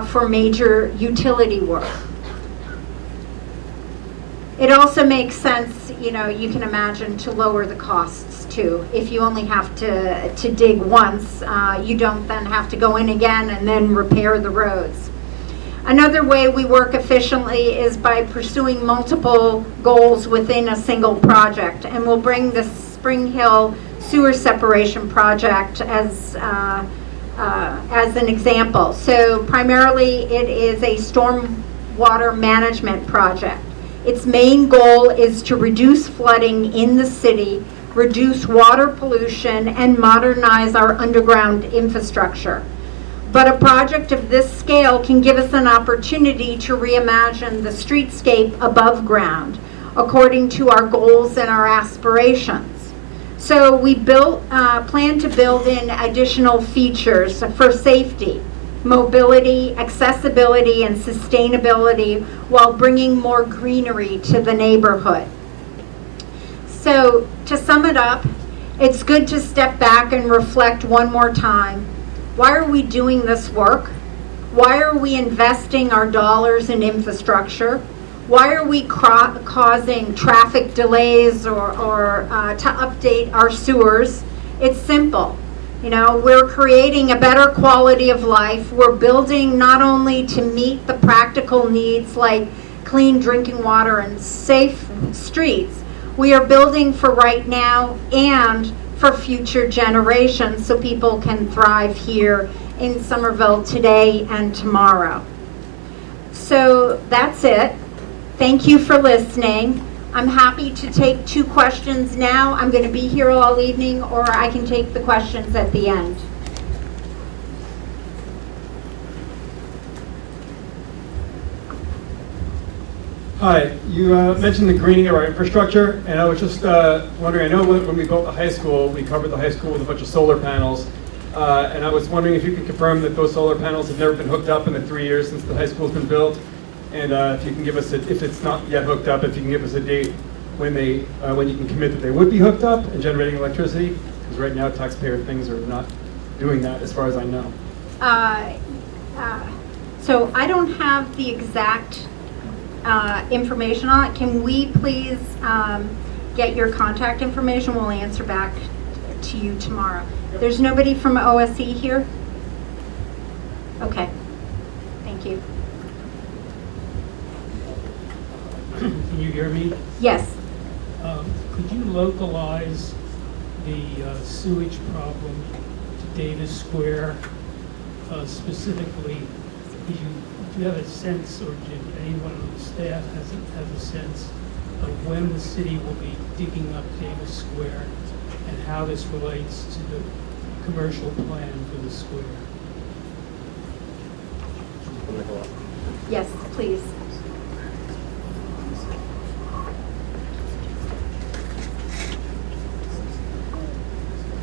for major utility work. It also makes sense, you can imagine, to lower the costs too. If you only have to dig once, you don't then have to go in again and then repair the roads. Another way we work efficiently is by pursuing multiple goals within a single project. And we'll bring the Spring Hill sewer separation project as an example. So primarily it is a stormwater management project. Its main goal is to reduce flooding in the city, reduce water pollution, and modernize our underground infrastructure. But a project of this scale can give us an opportunity to reimagine the streetscape above ground, according to our goals and our aspirations. So we plan to build in additional features for safety, mobility, accessibility, and sustainability while bringing more greenery to the neighborhood. So to sum it up, it's good to step back and reflect one more time. Why are we doing this work? Why are we investing our dollars in infrastructure? Why are we causing traffic delays or to update our sewers? It's simple. We're creating a better quality of life. We're building not only to meet the practical needs like clean drinking water and safe streets, we are building for right now and for future generations so people can thrive here in Somerville today and tomorrow. So that's it. Thank you for listening. I'm happy to take 2 questions now. I'm going to be here all evening, or I can take the questions at the end. Hi, you mentioned the greening of our infrastructure, and I was just wondering, I know when we built the high school, we covered the high school with a bunch of solar panels, and I was wondering if you could confirm that those solar panels have never been hooked up in the 3 years since the high school's been built, and if you can give us, if it's not yet hooked up, if you can give us a date when you can commit that they would be hooked up and generating electricity, because right now taxpayer things are not doing that as far as I know. So I don't have the exact information on it. Can we please get your contact information? We'll answer back to you tomorrow. There's nobody from OSE here? Okay, thank you. Can you hear me? Yes. Could you localize the sewage problem to Davis Square specifically? Do you have a sense, or did anyone on the staff have a sense of when the city will be digging up Davis Square and how this relates to the commercial plan for the square? Yes, please.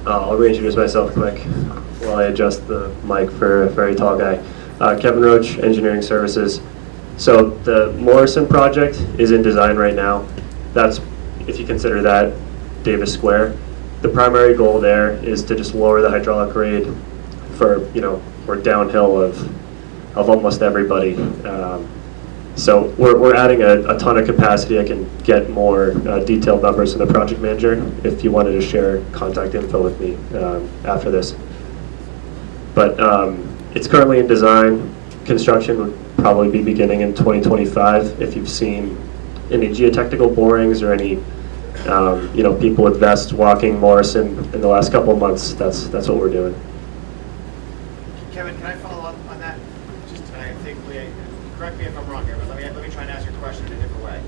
I'll reintroduce myself quick while I adjust the mic for a very tall guy. Kevin Roach, Engineering Services. So the Morrison project is in design right now. That's if you consider that Davis Square. The primary goal there is to just lower the hydraulic grade for, we're downhill of almost everybody. So we're adding a ton of capacity. I can get more detailed numbers from the project manager if you wanted to share contact info with me after this. But it's currently in design. Construction would probably be beginning in 2025. If you've seen any geotechnical borings or any people with vests walking Morrison in the last couple of months, that's what we're doing. Kevin, can I follow up on that? Correct me if I'm wrong here, but let me try and ask your question in a different way.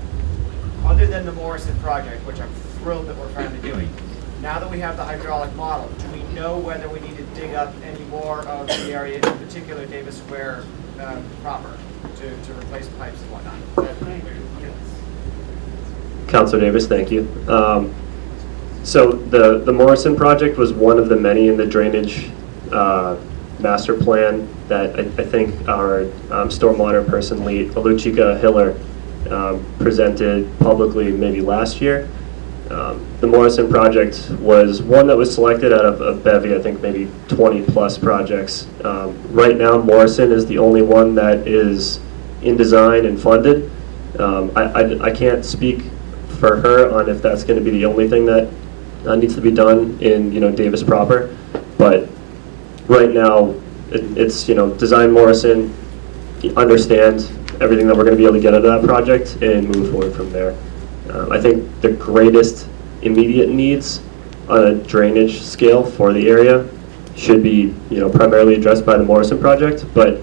Other than the Morrison project, which I'm thrilled that we're finally doing, now that we have the hydraulic model, do we know whether we need to dig up any more of the area, in particular Davis Square proper, to replace pipes and whatnot? Councilor Davis, thank you. So the Morrison project was one of the many in the drainage master plan that I think our stormwater person, Aluchika Hiller, presented publicly maybe last year. The Morrison project was one that was selected out of a bevy, I think maybe 20 plus projects. Right now, Morrison is the only one that is in design and funded. I can't speak for her on if that's going to be the only thing that needs to be done in Davis proper, but right now it's design Morrison, understand everything that we're going to be able to get out of that project and move forward from there. I think the greatest immediate needs on a drainage scale for the area should be primarily addressed by the Morrison project, but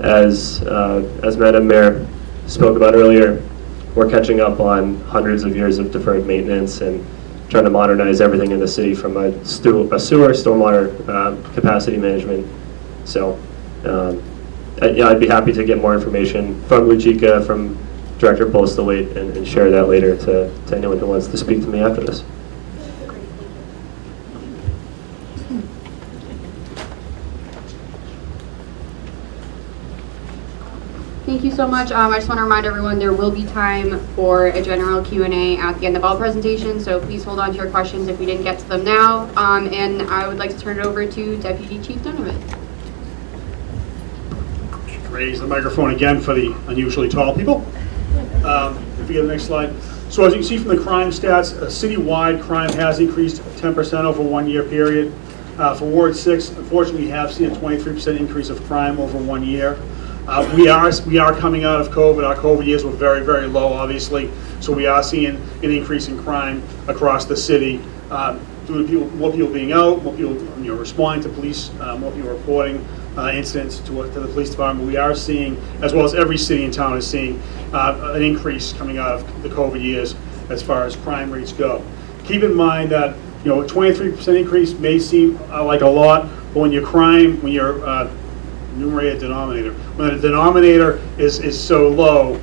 as Madam Mayor spoke about earlier, we're catching up on hundreds of years of deferred maintenance and trying to modernize everything in the city from a sewer, stormwater capacity management. So I'd be happy to get more information from Luchika, from Director Postlewaite, and share that later to anyone who wants to speak to me after this. Thank you so much. I just want to remind everyone there will be time for a general Q&A at the end of all presentations, so please hold on to your questions if we didn't get to them now. And I would like to turn it over to Deputy Chief Donovan. Raise the microphone again for the unusually tall people. If you get the next slide. So as you can see from the crime stats, citywide crime has increased 10% over a 1 year period. For Ward 6, unfortunately, we have seen a 23% increase of crime over 1 year. We are coming out of COVID. Our COVID years were very, very low, obviously. So we are seeing an increase in crime across the city. Due to more people being out, more people responding to police, more people reporting incidents to the police department. We are seeing, as well as every city and town is seeing, an increase coming out of the COVID years as far as crime rates go. Keep in mind that a 23% increase may seem like a lot, but when your numerator denominator, when the denominator is so low,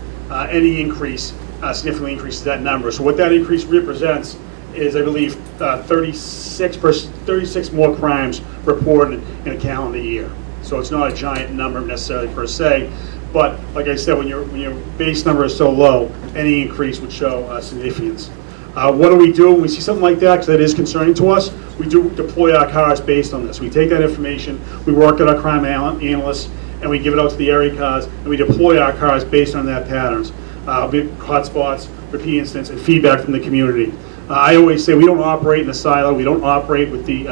any increase significantly increases that number. So what that increase represents is, I believe, 36 more crimes reported in a calendar year. So it's not a giant number necessarily per se, but like I said, when your base number is so low, any increase would show significance. What do we do when we see something like that? Because that is concerning to us. We do deploy our cars based on this. We take that information, we work with our crime analysts, and we give it out to the area cars, and we deploy our cars based on that patterns. Hotspots, repeat incidents, and feedback from the community. I always say we don't operate in a silo. We don't operate with the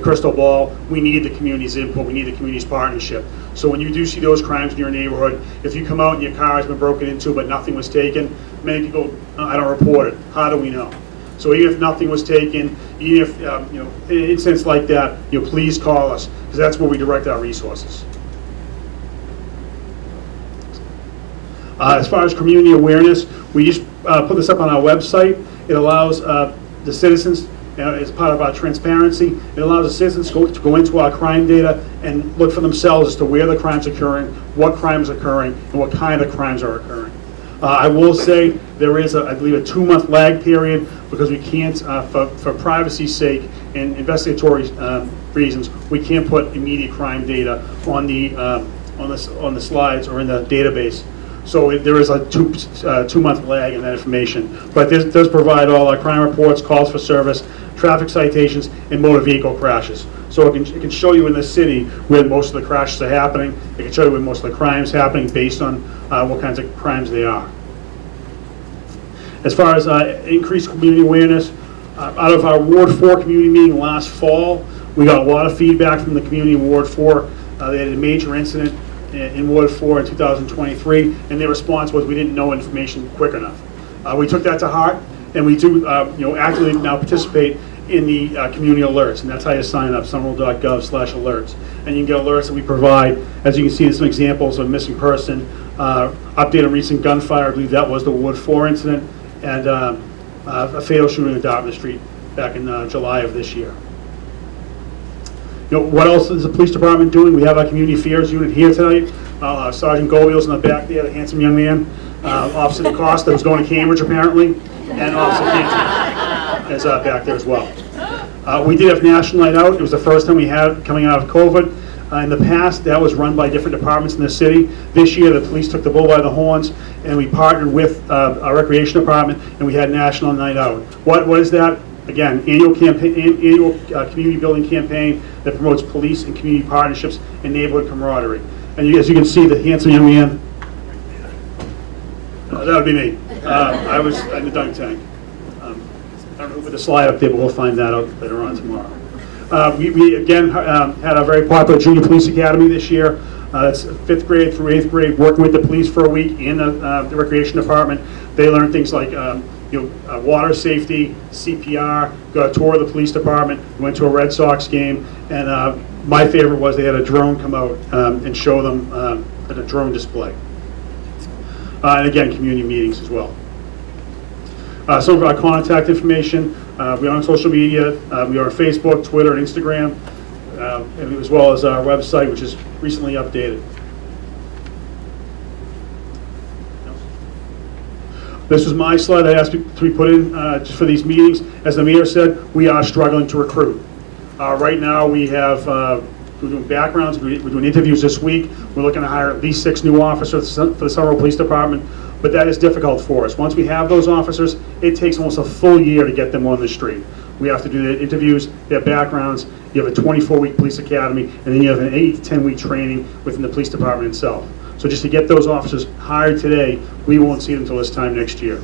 crystal ball. We need the community's input. We need the community's partnership. So when you do see those crimes in your neighborhood, if you come out and your car has been broken into but nothing was taken, many people, I don't report it. How do we know? So even if nothing was taken, even if incidents like that, please call us, because that's where we direct our resources. As far as community awareness, we just put this up on our website. It allows the citizens, as part of our transparency, it allows the citizens to go into our crime data and look for themselves as to where the crimes are occurring, what crimes are occurring, and what kind of crimes are occurring. I will say there is, I believe, a 2-month lag period because we can't, for privacy's sake and investigatory reasons, we can't put immediate crime data on the slides or in the database. So there is a two-month lag in that information. But this does provide all our crime reports, calls for service, traffic citations, and motor vehicle crashes. So it can show you in the city where most of the crashes are happening. It can show you where most of the crimes happening based on what kinds of crimes they are. As far as increased community awareness, out of our Ward 4 community meeting last fall, we got a lot of feedback from the community in Ward 4. They had a major incident in Ward 4 in 2023, and their response was we didn't know information quick enough. We took that to heart, and we do actively now participate in the community alerts, and that's how you sign up, somerville.gov/alerts. And you can get alerts that we provide. As you can see, there's some examples of missing person, update on recent gunfire, I believe that was the Ward 4 incident, and a fatal shooting in Dartmouth Street back in July of this year. What else is the police department doing? We have our community affairs unit here tonight. Sergeant Goviel's in the back there, the handsome young man. Officer DeCosta, who's going to Cambridge apparently, and Officer Canty is back there as well. We did have National Night Out. It was the first time we had coming out of COVID. In the past, that was run by different departments in the city. This year, the police took the bull by the horns, and we partnered with our recreation department, and we had National Night Out. What is that? Again, annual community building campaign that promotes police and community partnerships and neighborhood camaraderie. And as you can see, the handsome young man, that would be me. I was in the dunk tank. I don't know if the slide up there, but we'll find that out later on tomorrow. We again had a very popular junior police academy this year. That's 5th grade through 8th grade, working with the police for a week in the recreation department. They learned things like water safety, CPR, got a tour of the police department, went to a Red Sox game, and my favorite was they had a drone come out and show them at a drone display. And again, community meetings as well. Some of our contact information, we're on social media, we are on Facebook, Twitter, and Instagram, as well as our website, which is recently updated. This was my slide I asked to be put in just for these meetings. As the mayor said, we are struggling to recruit. Right now we have, we're doing backgrounds, we're doing interviews this week. We're looking to hire at least 6 new officers for the Somerville Police Department, but that is difficult for us. Once we have those officers, it takes almost a full year to get them on the street. We have to do the interviews, their backgrounds, you have a 24-week police academy, and then you have an 8 to 10-week training within the police department itself. So just to get those officers hired today, we won't see them until this time next year.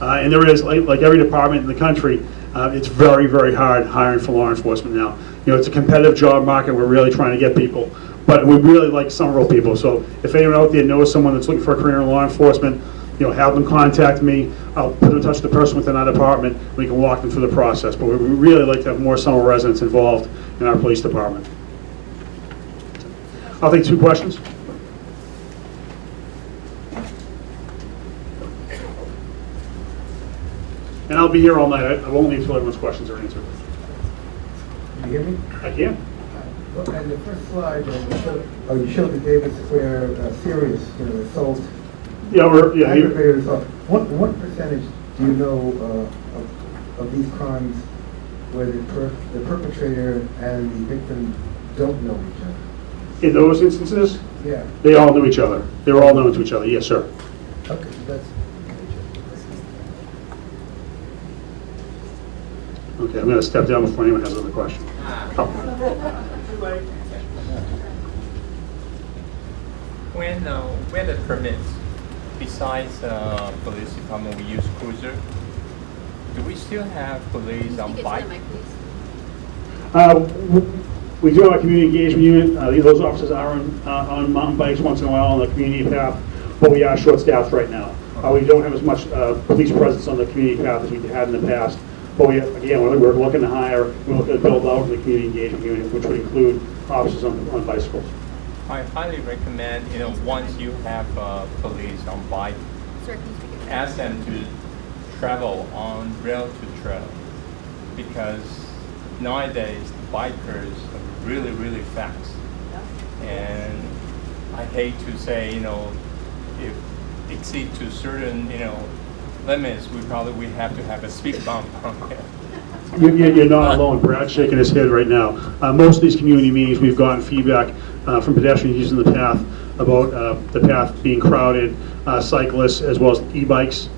And there is, like every department in the country, it's very, very hard hiring for law enforcement now. It's a competitive job market. We're really trying to get people, but we really like Somerville people. So if anyone out there knows someone that's looking for a career in law enforcement, have them contact me. I'll put them in touch with the person within our department. We can walk them through the process. But we really like to have more Somerville residents involved in our police department. I'll take 2 questions. And I'll be here all night. I won't leave until everyone's questions are answered. Can you hear me? I can. And the first slide, you showed the Davis Square serious, assault. Yeah, aggravated assault. What percentage do you know of these crimes where the perpetrator and the victim don't know each other? In those instances? Yeah. They all knew each other. They were all known to each other. Yes, sir. Okay, that's. Okay, I'm going to step down before anyone has another question. Oh. When the permits, besides police department, we use cruiser. Do we still have police on bike? We do have a community engagement unit. Those officers are on mountain bikes once in a while on the community path, but we are short-staffed right now. We don't have as much police presence on the community path as we had in the past. But we're looking to hire, we're looking to build out the community engagement unit, which would include officers on bicycles. I highly recommend, once you have police on bike, ask them to travel on rail to trail, because nowadays the bikers are really, really fast. And I hate to say, if exceed to certain, limits, we have to have a speed bump on there. You're not alone. Brad's shaking his head right now. Most of these community meetings, we've gotten feedback from pedestrians using the path about the path being crowded, cyclists as well as e-bikes,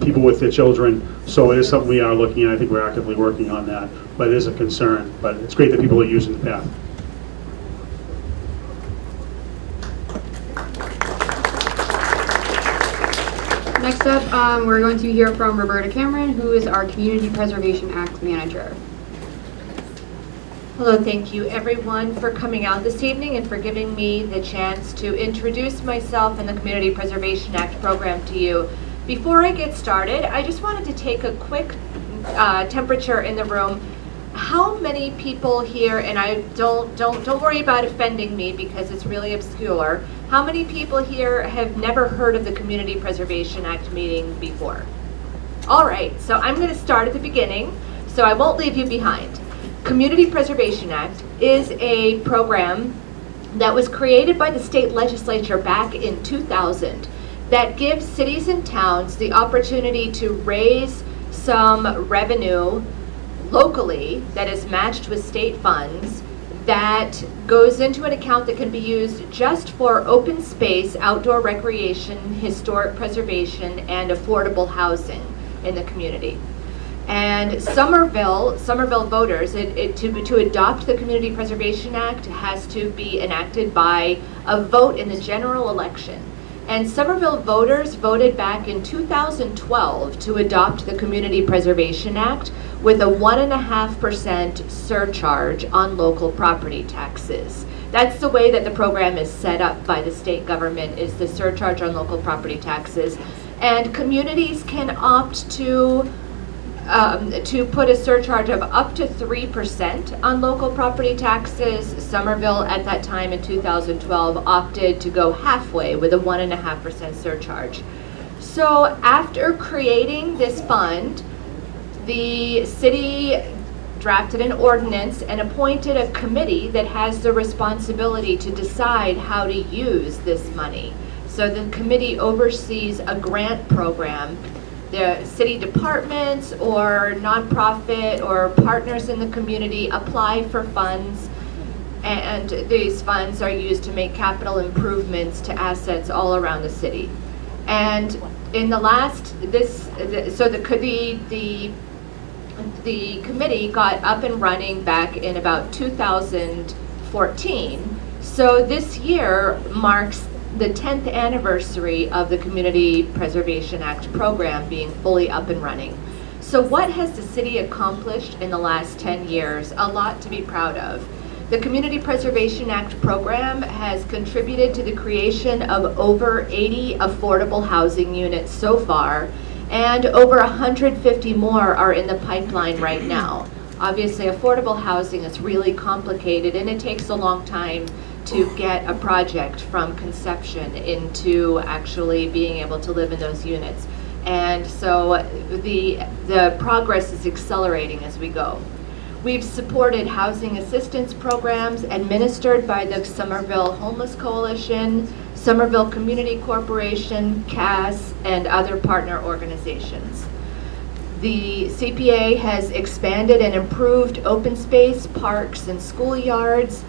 people with their children. So it is something we are looking at. I think we're actively working on that, but it is a concern. But it's great that people are using the path. Next up, we're going to hear from Roberta Cameron, who is our Community Preservation Act manager. Hello, thank you everyone for coming out this evening and for giving me the chance to introduce myself and the Community Preservation Act program to you. Before I get started, I just wanted to take a quick temperature in the room. How many people here, and I don't worry about offending me because it's really obscure, how many people here have never heard of the Community Preservation Act meeting before? All right, so I'm going to start at the beginning, so I won't leave you behind. Community Preservation Act is a program that was created by the state legislature back in 2000 that gives cities and towns the opportunity to raise some revenue locally that is matched with state funds that goes into an account that can be used just for open space, outdoor recreation, historic preservation, and affordable housing in the community. And Somerville voters, to adopt the Community Preservation Act has to be enacted by a vote in the general election. And Somerville voters voted back in 2012 to adopt the Community Preservation Act with a 1.5% surcharge on local property taxes. That's the way that the program is set up by the state government, is the surcharge on local property taxes. And communities can opt to put a surcharge of up to 3% on local property taxes. Somerville at that time in 2012 opted to go halfway with a 1.5% surcharge. So after creating this fund, the city drafted an ordinance and appointed a committee that has the responsibility to decide how to use this money. So the committee oversees a grant program. The city departments or nonprofit or partners in the community apply for funds, and these funds are used to make capital improvements to assets all around the city. And in the last, the committee got up and running back in about 2014. So this year marks the 10th anniversary of the Community Preservation Act program being fully up and running. So what has the city accomplished in the last 10 years? A lot to be proud of. The Community Preservation Act program has contributed to the creation of over 80 affordable housing units so far, and over 150 more are in the pipeline right now. Obviously, affordable housing is really complicated and it takes a long time to get a project from conception into actually being able to live in those units. And so the progress is accelerating as we go. We've supported housing assistance programs administered by the Somerville Homeless Coalition, Somerville Community Corporation, CAS, and other partner organizations. The CPA has expanded and improved open space, parks, and schoolyards,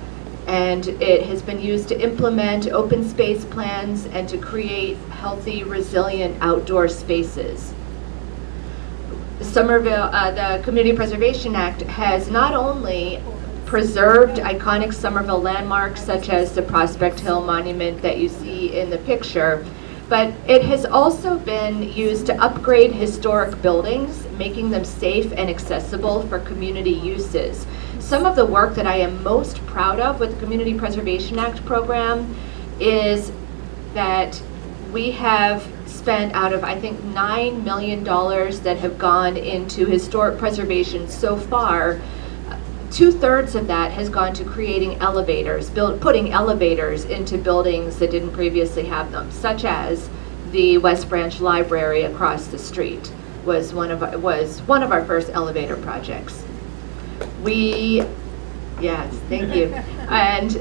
and it has been used to implement open space plans and to create healthy, resilient outdoor spaces. Somerville, the Community Preservation Act has not only preserved iconic Somerville landmarks such as the Prospect Hill Monument that you see in the picture, but it has also been used to upgrade historic buildings, making them safe and accessible for community uses. Some of the work that I am most proud of with the Community Preservation Act program is that we have spent out of, I think, $9 million that have gone into historic preservation so far. 2/3 of that has gone to creating elevators, putting elevators into buildings that didn't previously have them, such as the West Branch Library across the street was one of our first elevator projects. We Yes, thank you. And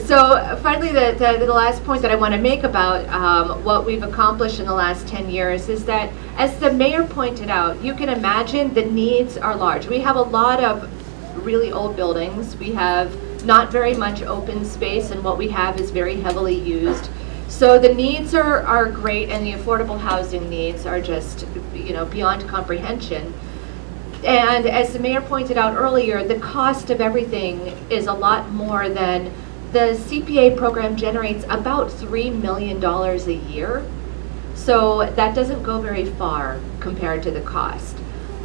so finally, the last point that I want to make about what we've accomplished in the last 10 years is that, as the mayor pointed out, you can imagine the needs are large. We have a lot of really old buildings. We have not very much open space, and what we have is very heavily used. So the needs are great, and the affordable housing needs are just, beyond comprehension. And as the mayor pointed out earlier, the cost of everything is a lot more than the CPA program generates about $3 million a year. So that doesn't go very far compared to the cost.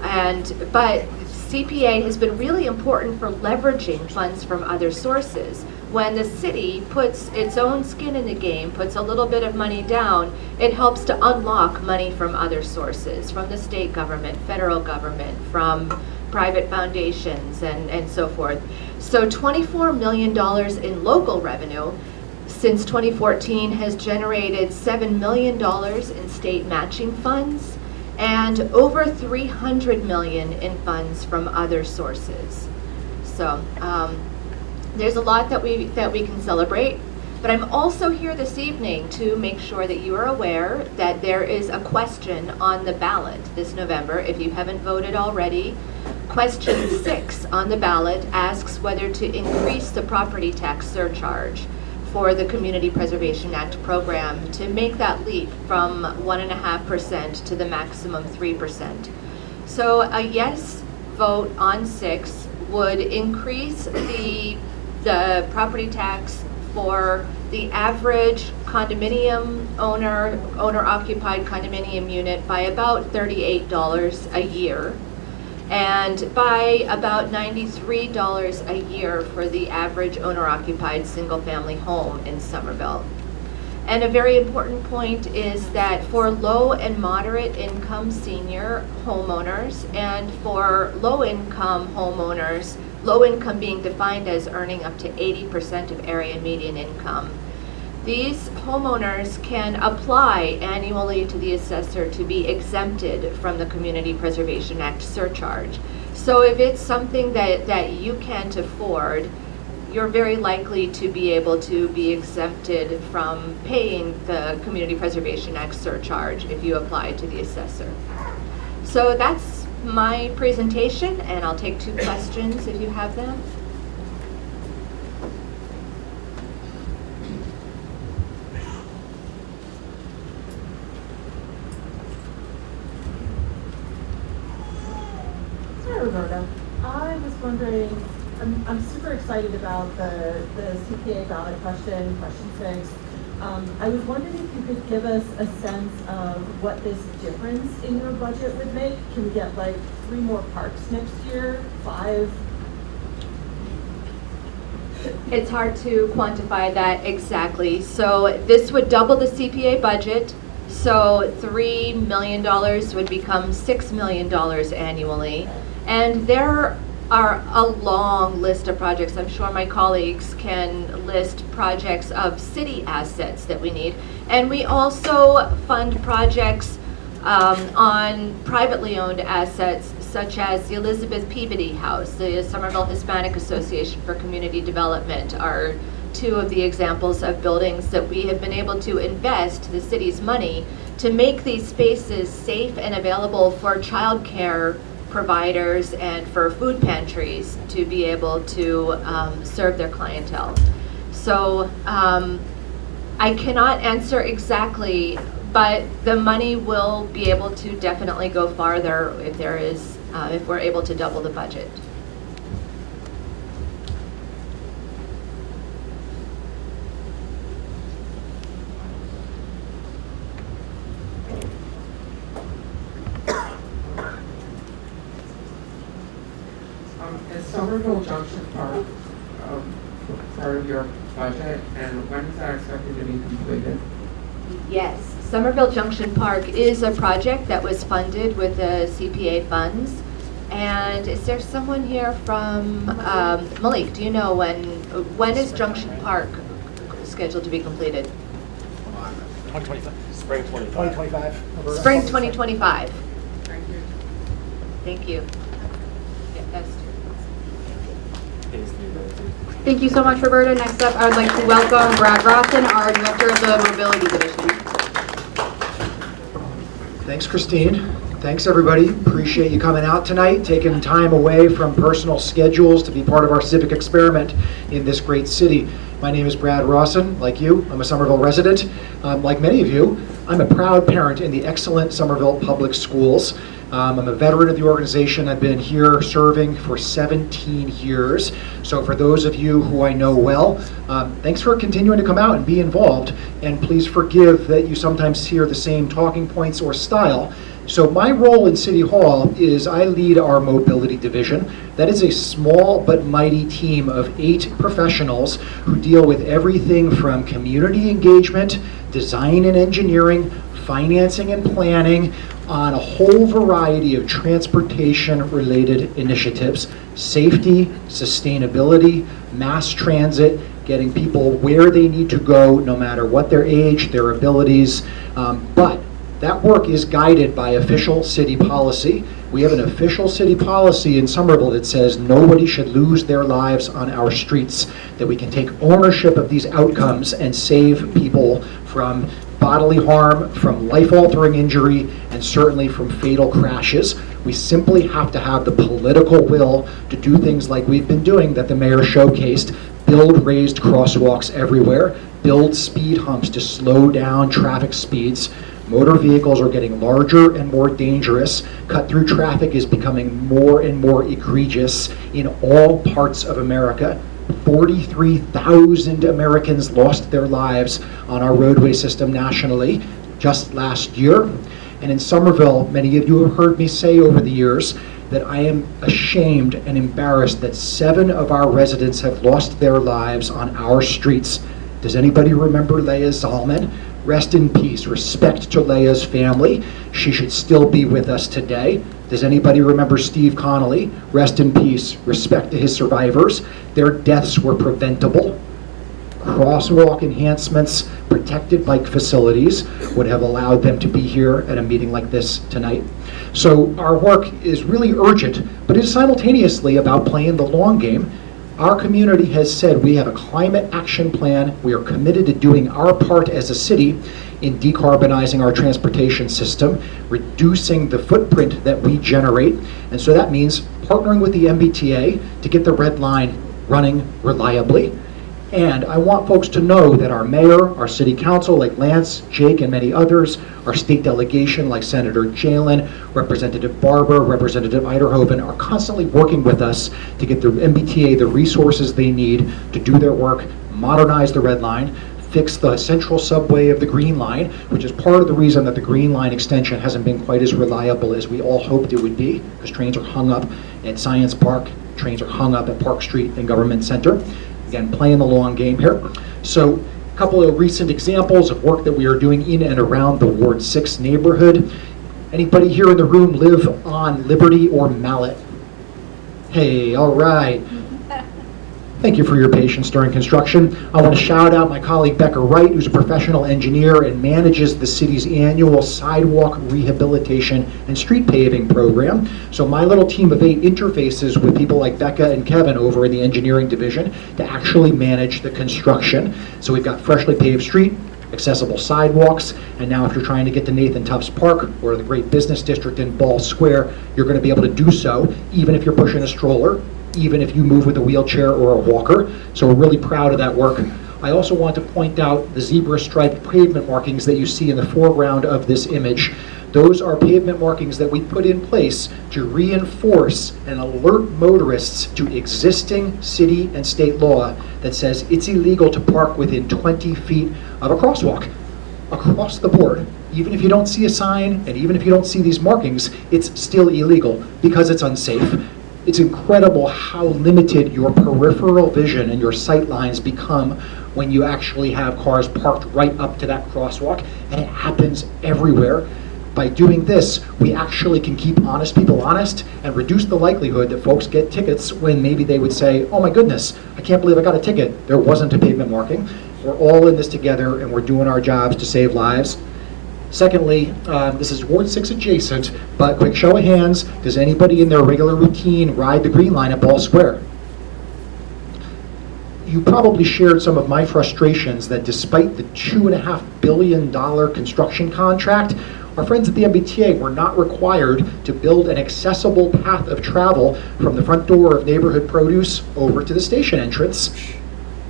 But CPA has been really important for leveraging funds from other sources. When the city puts its own skin in the game, puts a little bit of money down, it helps to unlock money from other sources, from the state government, federal government, from private foundations, and so forth. So $24 million in local revenue since 2014 has generated $7 million in state matching funds and over $300 million in funds from other sources. So there's a lot that we can celebrate, but I'm also here this evening to make sure that you are aware that there is a question on the ballot this November, if you haven't voted already. Question 6 on the ballot asks whether to increase the property tax surcharge for the Community Preservation Act program to make that leap from 1.5% to the maximum 3%. So a yes vote on 6 would increase the property tax for the average condominium owner-occupied condominium unit by about $38 a year, and by about $93 a year for the average owner-occupied single-family home in Somerville. And a very important point is that for low and moderate income senior homeowners and for low income homeowners, low income being defined as earning up to 80% of area median income, these homeowners can apply annually to the assessor to be exempted from the Community Preservation Act surcharge. So if it's something that you can't afford, you're very likely to be able to be exempted from paying the Community Preservation Act surcharge if you apply to the assessor. So that's my presentation, and I'll take 2 questions if you have them. Hi, Roberta. I was wondering, I'm super excited about the CPA ballot question 6. I was wondering if you could give us a sense of what this difference in your budget would make. Can we get like 3 more parks next year, 5? It's hard to quantify that exactly. So this would double the CPA budget. So $3 million would become $6 million annually. And there are a long list of projects. I'm sure my colleagues can list projects of city assets that we need. And we also fund projects on privately owned assets, such as the Elizabeth Peabody House, the Somerville Hispanic Association for Community Development are 2 of the examples of buildings that we have been able to invest the city's money to make these spaces safe and available for childcare providers and for food pantries to be able to serve their clientele. So I cannot answer exactly, but the money will be able to definitely go farther if we're able to double the budget. Is Somerville Junction Park part of your budget, and when is that expected to be completed? Yes, Somerville Junction Park is a project that was funded with the CPA funds. And is there someone here from, Malik, do you know when is Junction Park scheduled to be completed? 2025. Spring 25. 2025. Spring 2025. Thank you. Yeah, that's Thank you so much, Roberta. Next up, I would like to welcome Brad Rawson, our Director of the Mobility Division. Thanks, Christine. Thanks, everybody. Appreciate you coming out tonight, taking time away from personal schedules to be part of our civic experiment in this great city. My name is Brad Rawson. Like you, I'm a Somerville resident. Like many of you, I'm a proud parent in the excellent Somerville Public Schools. I'm a veteran of the organization. I've been here serving for 17 years. So for those of you who I know well, thanks for continuing to come out and be involved. And please forgive that you sometimes hear the same talking points or style. So my role in City Hall is I lead our mobility division. That is a small but mighty team of 8 professionals who deal with everything from community engagement, design and engineering, financing and planning, on a whole variety of transportation-related initiatives, safety, sustainability, mass transit, getting people where they need to go, no matter what their age, their abilities. But that work is guided by official city policy. We have an official city policy in Somerville that says nobody should lose their lives on our streets, that we can take ownership of these outcomes and save people from bodily harm, from life-altering injury, and certainly from fatal crashes. We simply have to have the political will to do things like we've been doing that the mayor showcased, build raised crosswalks everywhere, build speed humps to slow down traffic speeds. Motor vehicles are getting larger and more dangerous. Cut-through traffic is becoming more and more egregious in all parts of America. 43,000 Americans lost their lives on our roadway system nationally just last year. And in Somerville, many of you have heard me say over the years that I am ashamed and embarrassed that 7 of our residents have lost their lives on our streets. Does anybody remember Leah Zalman? Rest in peace. Respect to Leah's family. She should still be with us today. Does anybody remember Steve Connolly? Rest in peace. Respect to his survivors. Their deaths were preventable. Crosswalk enhancements, protected bike facilities would have allowed them to be here at a meeting like this tonight. So our work is really urgent, but it is simultaneously about playing the long game. Our community has said we have a climate action plan. We are committed to doing our part as a city in decarbonizing our transportation system, reducing the footprint that we generate. And so that means partnering with the MBTA to get the Red Line running reliably. And I want folks to know that our mayor, our city council like Lance, Jake, and many others, our state delegation like Senator Jalen, Representative Barber, Representative Eiderhoven are constantly working with us to get the MBTA the resources they need to do their work, modernize the Red Line, fix the central subway of the Green Line, which is part of the reason that the Green Line extension hasn't been quite as reliable as we all hoped it would be, because trains are hung up at Science Park, trains are hung up at Park Street and Government Center. Again, playing the long game here. So a couple of recent examples of work that we are doing in and around the Ward 6 neighborhood. Anybody here in the room live on Liberty or Mallet? Hey, all right. Thank you for your patience during construction. I want to shout out my colleague Becca Wright, who's a professional engineer and manages the city's annual sidewalk rehabilitation and street paving program. So my little team of 8 interfaces with people like Becca and Kevin over in the engineering division to actually manage the construction. So we've got freshly paved street, accessible sidewalks, and now if you're trying to get to Nathan Tufts Park or the great business district in Ball Square, you're going to be able to do so even if you're pushing a stroller, even if you move with a wheelchair or a walker. So we're really proud of that work. I also want to point out the zebra striped pavement markings that you see in the foreground of this image. Those are pavement markings that we put in place to reinforce and alert motorists to existing city and state law that says it's illegal to park within 20 feet of a crosswalk across the board. Even if you don't see a sign and even if you don't see these markings, it's still illegal because it's unsafe. It's incredible how limited your peripheral vision and your sight lines become when you actually have cars parked right up to that crosswalk, and it happens everywhere. By doing this, we actually can keep honest people honest and reduce the likelihood that folks get tickets when maybe they would say, oh my goodness, I can't believe I got a ticket. There wasn't a pavement marking. We're all in this together and we're doing our jobs to save lives. Secondly, this is Ward 6 adjacent, but quick show of hands, does anybody in their regular routine ride the Green Line at Ball Square? you probably shared some of my frustrations that despite the $2.5 billion construction contract, our friends at the MBTA were not required to build an accessible path of travel from the front door of Neighborhood Produce over to the station entrance.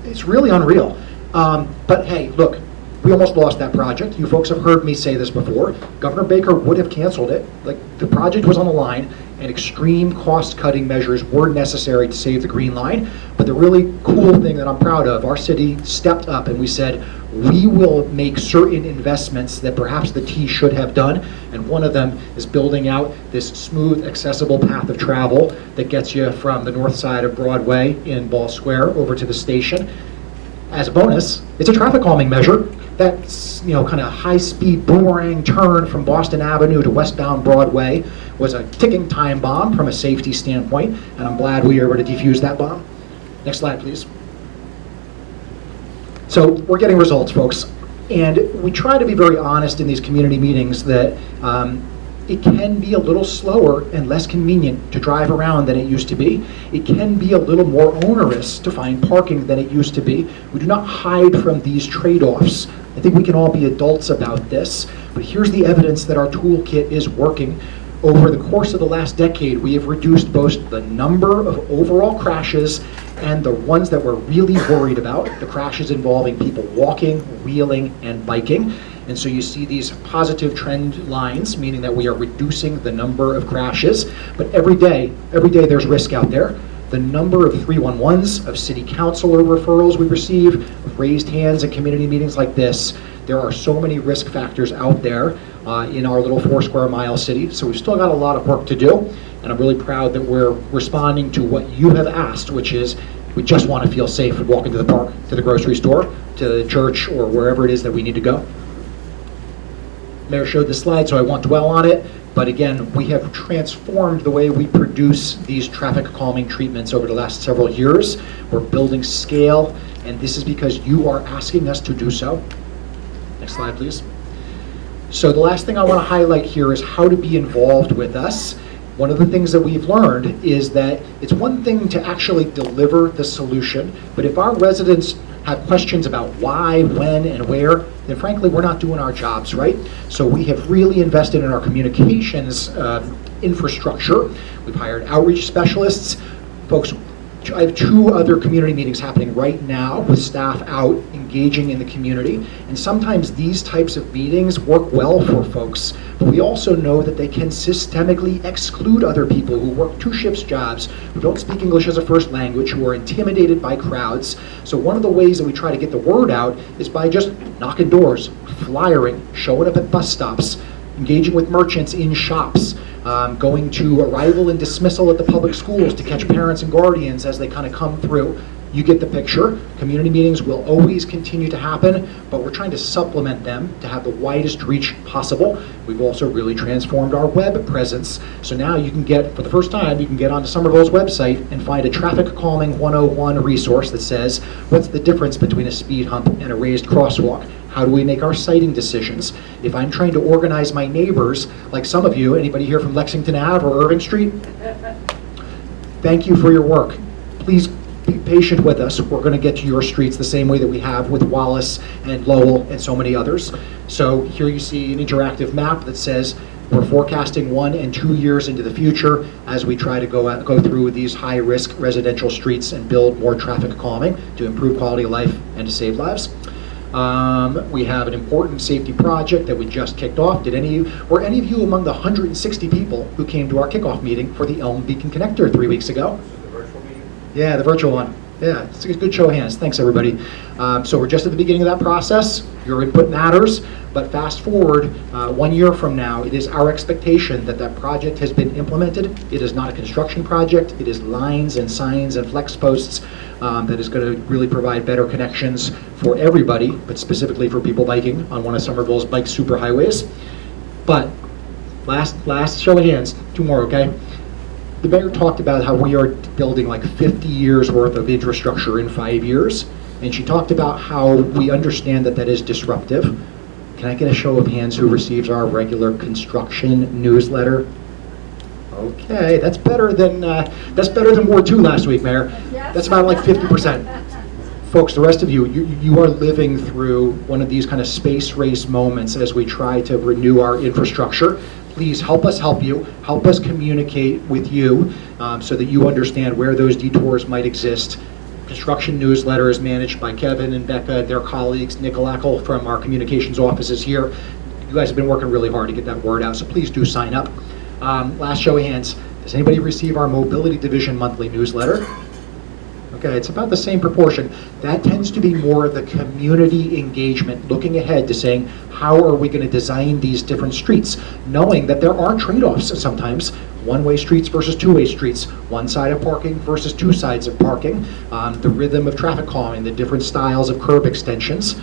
It's really unreal. But hey, look, we almost lost that project. You folks have heard me say this before. Governor Baker would have canceled it. Like, the project was on the line, and extreme cost-cutting measures were necessary to save the Green Line. But the really cool thing that I'm proud of, our city stepped up and we said, we will make certain investments that perhaps the T should have done, and one of them is building out this smooth, accessible path of travel that gets you from the north side of Broadway in Ball Square over to the station. As a bonus, it's a traffic calming measure. That's, kind of high-speed boomerang turn from Boston Avenue to westbound Broadway was a ticking time bomb from a safety standpoint, and I'm glad we were able to defuse that bomb. Next slide, please. So we're getting results, folks, and we try to be very honest in these community meetings that it can be a little slower and less convenient to drive around than it used to be. It can be a little more onerous to find parking than it used to be. We do not hide from these trade-offs. I think we can all be adults about this, but here's the evidence that our toolkit is working. Over the course of the last decade, we have reduced both the number of overall crashes and the ones that we're really worried about, the crashes involving people walking, wheeling, and biking. And so you see these positive trend lines, meaning that we are reducing the number of crashes. But every day there's risk out there. The number of 311s, of city councilor referrals we receive, of raised hands in community meetings like this, there are so many risk factors out there in our little 4 square mile city. So we've still got a lot of work to do. And I'm really proud that we're responding to what you have asked, which is we just want to feel safe and walk into the park, to the grocery store, to the church, or wherever it is that we need to go. Mayor showed this slide, so I won't dwell on it. But again, we have transformed the way we produce these traffic calming treatments over the last several years. We're building scale, and this is because you are asking us to do so. Next slide, please. So the last thing I want to highlight here is how to be involved with us. One of the things that we've learned is that it's one thing to actually deliver the solution, but if our residents have questions about why, when, and where, then frankly, we're not doing our jobs, right? So we have really invested in our communications infrastructure. We've hired outreach specialists. Folks, I have 2 other community meetings happening right now with staff out engaging in the community. And sometimes these types of meetings work well for folks, but we also know that they can systemically exclude other people who work 2 shift jobs, who don't speak English as a first language, who are intimidated by crowds. So one of the ways that we try to get the word out is by just knocking doors, flyering, showing up at bus stops, engaging with merchants in shops, going to arrival and dismissal at the public schools to catch parents and guardians as they kind of come through. You get the picture. Community meetings will always continue to happen, but we're trying to supplement them to have the widest reach possible. We've also really transformed our web presence. So now you can get, for the first time, you can get onto Somerville's website and find a Traffic Calming 101 resource that says, what's the difference between a speed hump and a raised crosswalk? How do we make our sighting decisions? If I'm trying to organize my neighbors, like some of you, anybody here from Lexington Ave or Irving Street? Thank you for your work. Please be patient with us. We're going to get to your streets the same way that we have with Wallace and Lowell and so many others. So here you see an interactive map that says we're forecasting 1 and 2 years into the future as we try to go through these high-risk residential streets and build more traffic calming to improve quality of life and to save lives. We have an important safety project that we just kicked off. Were any of you among the 160 people who came to our kickoff meeting for the Elm Beacon Connector 3 weeks ago? The virtual meeting? Yeah, the virtual one. Yeah, it's a good show of hands. Thanks, everybody. So we're just at the beginning of that process. Your input matters, but fast forward 1 year from now, it is our expectation that that project has been implemented. It is not a construction project. It is lines and signs and flex posts that is going to really provide better connections for everybody, but specifically for people biking on one of Somerville's bike superhighways. But last show of hands, 2 more, okay? The mayor talked about how we are building like 50 years worth of infrastructure in 5 years, and she talked about how we understand that that is disruptive. Can I get a show of hands who receives our regular construction newsletter? Okay, that's better than Ward 2 last week, Mayor. That's about like 50%. folks, the rest of you are living through one of these kind of space race moments as we try to renew our infrastructure. Please help us help you, help us communicate with you so that you understand where those detours might exist. Construction newsletter is managed by Kevin and Becca, their colleagues, Nick Alackle from our communications offices here. You guys have been working really hard to get that word out, so please do sign up. Last show of hands, does anybody receive our Mobility Division monthly newsletter? Okay, it's about the same proportion. That tends to be more of the community engagement, looking ahead to saying, how are we going to design these different streets? Knowing that there are trade-offs sometimes, one-way streets versus two-way streets, one side of parking versus two sides of parking, the rhythm of traffic calming, the different styles of curb extensions.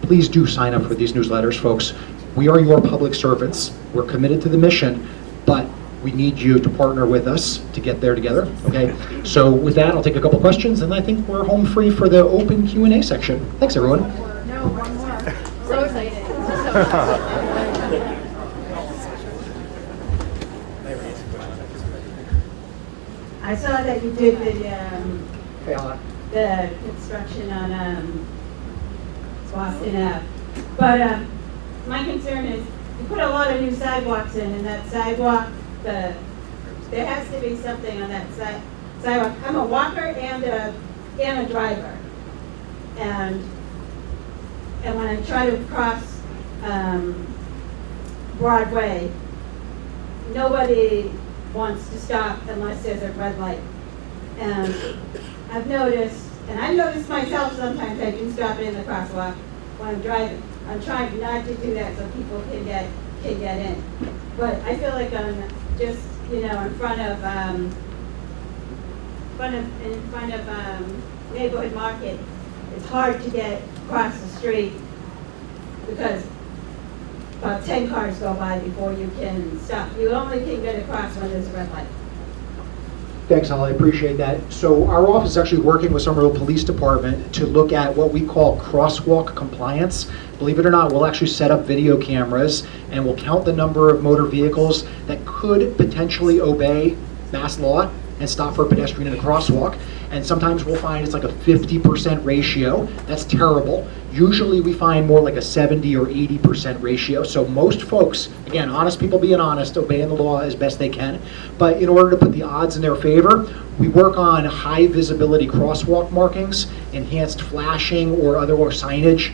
Please do sign up for these newsletters, folks. We are your public servants. We're committed to the mission, but we need you to partner with us to get there together, okay? So with that, I'll take a couple questions, and I think we're home free for the open Q&A section. Thanks, everyone. No, one more. So excited. I saw that you did the construction on Boston Ave. But my concern is you put a lot of new sidewalks in, and that sidewalk, there has to be something on that sidewalk. I'm a walker and a driver, and when I try to cross Broadway, nobody wants to stop unless there's a red light. And I've noticed, and I noticed myself sometimes, I do stop in the crosswalk when I'm driving. I'm trying not to do that so people can get in. But I feel like I'm just, in front of Neighborhood Market. It's hard to get across the street because about 10 cars go by before you can stop. You only can get across when there's a red light. Thanks, Holly, I appreciate that. So our office is actually working with Somerville Police Department to look at what we call crosswalk compliance. Believe it or not, we'll actually set up video cameras and we'll count the number of motor vehicles that could potentially obey mass law and stop for a pedestrian in a crosswalk. And sometimes we'll find it's like a 50% ratio. That's terrible. Usually we find more like a 70 or 80% ratio. So most folks, again, honest people being honest, obeying the law as best they can. But in order to put the odds in their favor, we work on high visibility crosswalk markings, enhanced flashing or other signage.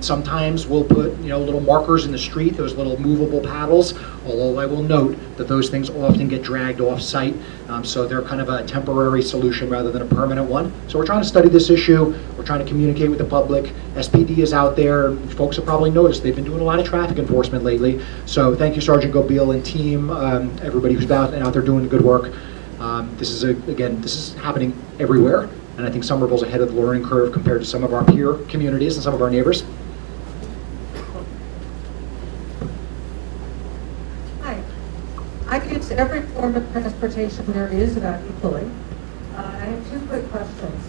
Sometimes we'll put little markers in the street, those little movable paddles, although I will note that those things often get dragged off site, so they're kind of a temporary solution rather than a permanent one. So we're trying to study this issue, we're trying to communicate with the public. SPD is out there, folks have probably noticed they've been doing a lot of traffic enforcement lately, so thank you Sergeant Gobil and team, everybody who's out there doing good work. This is happening everywhere. And I think Somerville's ahead of the learning curve compared to some of our peer communities and some of our neighbors. Hi. I use every form of transportation there is about equally. I have two quick questions.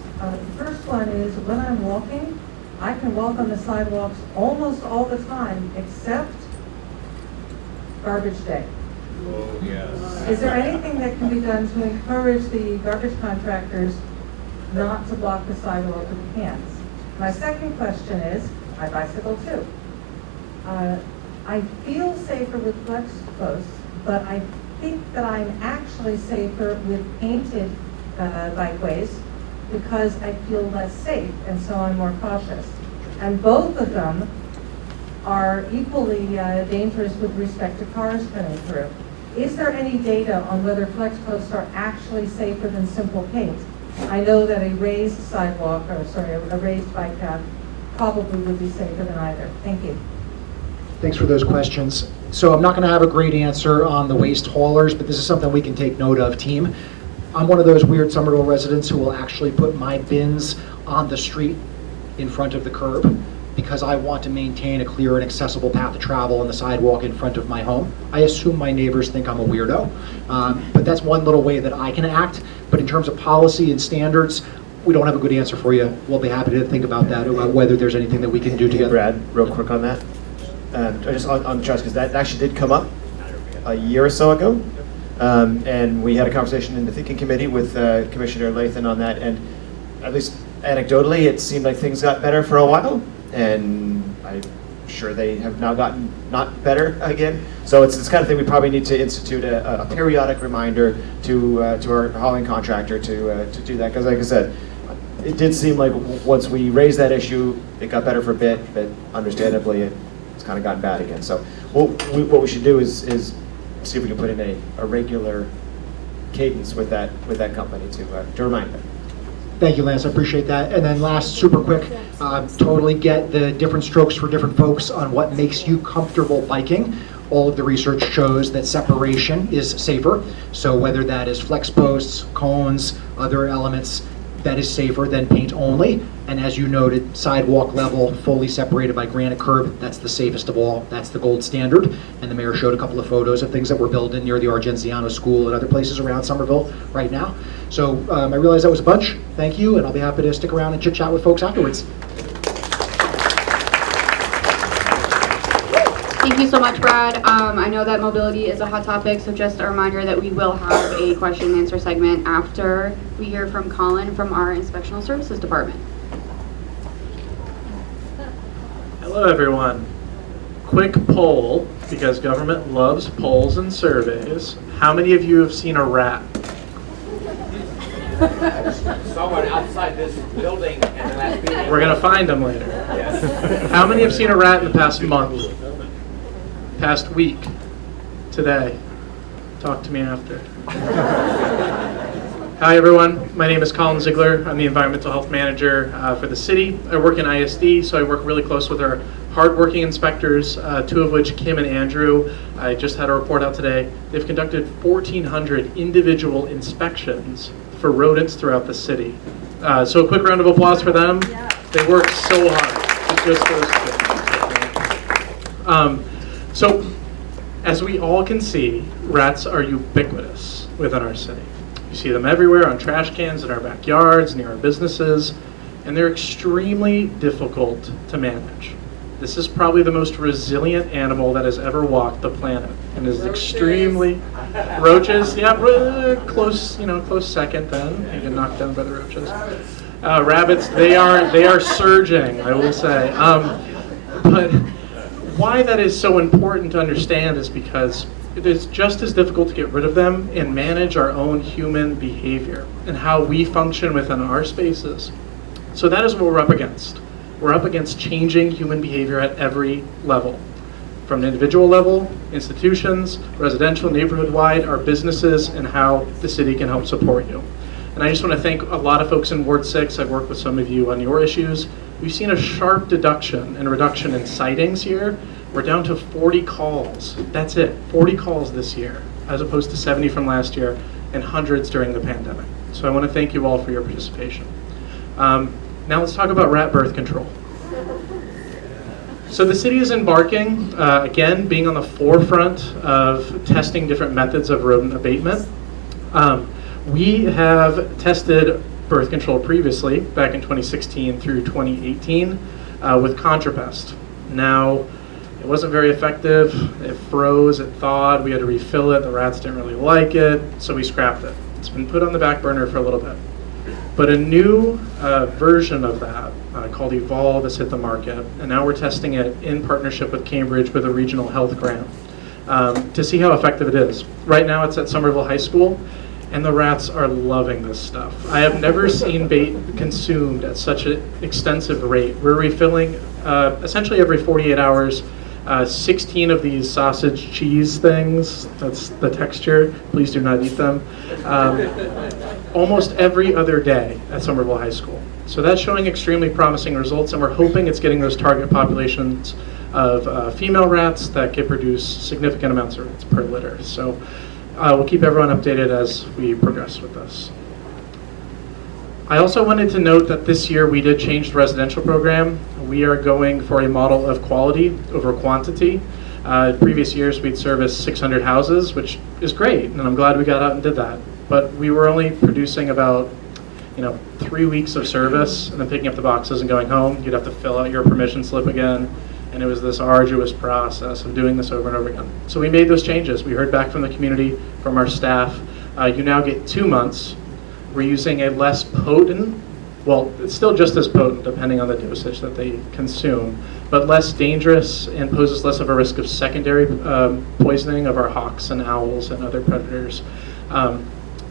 The first one is, when I'm walking, I can walk on the sidewalks almost all the time, except garbage day. Oh, yes. Is there anything that can be done to encourage the garbage contractors not to block the sidewalk with cans? My second question is, I bicycle too. I feel safer with flex posts, but I think that I'm actually safer with painted bikeways because I feel less safe, and so I'm more cautious. And both of them are equally dangerous with respect to cars coming through. Is there any data on whether flex posts are actually safer than simple paint? I know that a raised a raised bike path probably would be safer than either. Thank you. Thanks for those questions. So I'm not going to have a great answer on the waste haulers, but this is something we can take note of, team. I'm one of those weird Somerville residents who will actually put my bins on the street in front of the curb because I want to maintain a clear and accessible path to travel on the sidewalk in front of my home. I assume my neighbors think I'm a weirdo, but that's one little way that I can act. But in terms of policy and standards, we don't have a good answer for you. We'll be happy to think about that, about whether there's anything that we can do together. Brad, real quick on that. Just on trust, because that actually did come up a year or so ago. And we had a conversation in the thinking committee with Commissioner Lathan on that. And at least Anecdotally, it seemed like things got better for a while, and I'm sure they have now gotten not better again. So it's this kind of thing we probably need to institute a periodic reminder to our hauling contractor to do that. Because like I said, it did seem like once we raised that issue, it got better for a bit, but understandably it's kind of gotten bad again. So what we should do is see if we can put in a regular cadence with that company to remind them. Thank you, Lance, I appreciate that. And then last, super quick, totally get the different strokes for different folks on what makes you comfortable biking. All of the research shows that separation is safer. So whether that is flex posts, cones, other elements, that is safer than paint only. And as you noted, sidewalk level, fully separated by granite curb, that's the safest of all. That's the gold standard. And the mayor showed a couple of photos of things that were built in near the Argenziano School and other places around Somerville right now. So I realize that was a bunch. Thank you, and I'll be happy to stick around and chit chat with folks afterwards. Thank you so much, Brad. I know that mobility is a hot topic, so just a reminder that we will have a question and answer segment after we hear from Colin from our Inspectional Services Department. Hello, everyone. Quick poll, because government loves polls and surveys. How many of you have seen a rat? Someone outside this building in the last meeting. We're going to find them later. Yes. How many have seen a rat in the past month? Past week? Today? Talk to me after. Hi, everyone. My name is Colin Ziegler. I'm the Environmental Health Manager for the city. I work in ISD, so I work really close with our hardworking inspectors, two of which, Kim and Andrew. I just had a report out today. They've conducted 1,400 individual inspections for rodents throughout the city. So a quick round of applause for them. They work so hard to just those things. So, as we all can see, rats are ubiquitous within our city. You see them everywhere on trash cans in our backyards, near our businesses, and they're extremely difficult to manage. This is probably the most resilient animal that has ever walked the planet, and is extremely roaches. Yeah, close second. Then you get knocked down by the roaches. Rabbits, they are surging, I will say. But why that is so important to understand is because it is just as difficult to get rid of them and manage our own human behavior and how we function within our spaces. So that is what we're up against. We're up against changing human behavior at every level. From an individual level, institutions, residential, neighborhood-wide, our businesses, and how the city can help support you. And I just want to thank a lot of folks in Ward 6. I've worked with some of you on your issues. We've seen a sharp reduction in sightings here. We're down to 40 calls. That's it, 40 calls this year, as opposed to 70 from last year and hundreds during the pandemic. So I want to thank you all for your participation. Now let's talk about rat birth control. So the city is embarking, again, being on the forefront of testing different methods of rodent abatement. We have tested birth control previously, back in 2016 through 2018, with Contrapest. Now, it wasn't very effective. It froze, it thawed, we had to refill it, the rats didn't really like it, so we scrapped it. It's been put on the back burner for a little bit. But a new version of that, called Evolve, has hit the market, and now we're testing it in partnership with Cambridge with a regional health grant to see how effective it is. Right now it's at Somerville High School, and the rats are loving this stuff. I have never seen bait consumed at such an extensive rate. We're refilling essentially every 48 hours, 16 of these sausage cheese things. That's the texture. Please do not eat them. Almost every other day at Somerville High School. So that's showing extremely promising results, and we're hoping it's getting those target populations of female rats that can produce significant amounts of rats per litter. So we'll keep everyone updated as we progress with this. I also wanted to note that this year we did change the residential program. We are going for a model of quality over quantity. Previous years we'd serviced 600 houses, which is great, and I'm glad we got out and did that. But we were only producing about 3 weeks of service and then picking up the boxes and going home. You'd have to fill out your permission slip again, and it was this arduous process of doing this over and over again. So we made those changes. We heard back from the community, from our staff. You now get 2 months. We're using a less potent well, it's still just as potent depending on the dosage that they consume, but less dangerous and poses less of a risk of secondary poisoning of our hawks and owls and other predators.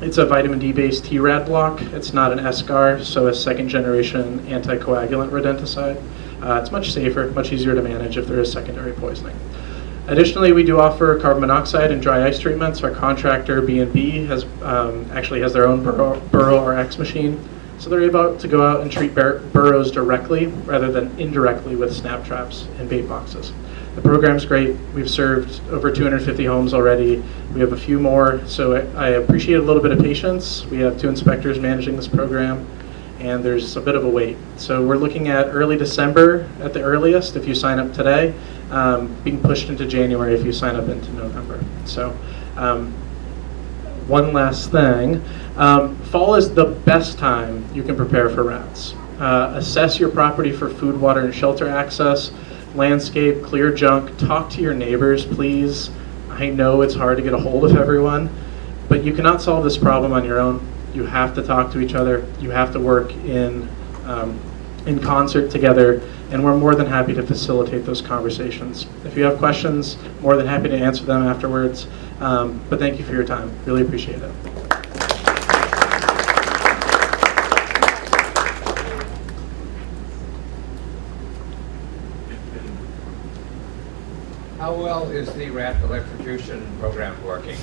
It's a vitamin D-based TRAD block. It's not an SGAR, so a second-generation anticoagulant rodenticide. It's much safer, much easier to manage if there is secondary poisoning. Additionally, we do offer carbon monoxide and dry ice treatments. Our contractor, B&B, actually has their own Burrow RX machine. So they're able to go out and treat burrows directly rather than indirectly with snap traps and bait boxes. The program's great. We've served over 250 homes already. We have a few more, so I appreciate a little bit of patience. We have 2 inspectors managing this program, and there's a bit of a wait. So we're looking at early December at the earliest if you sign up today, being pushed into January if you sign up into November. So one last thing. Fall is the best time you can prepare for rats. Assess your property for food, water, and shelter access, landscape, clear junk, talk to your neighbors, please. I know it's hard to get a hold of everyone, but you cannot solve this problem on your own. You have to talk to each other. You have to work in concert together, and we're more than happy to facilitate those conversations. If you have questions, more than happy to answer them afterwards. But thank you for your time. Really appreciate it. How well is the rat electrocution program working?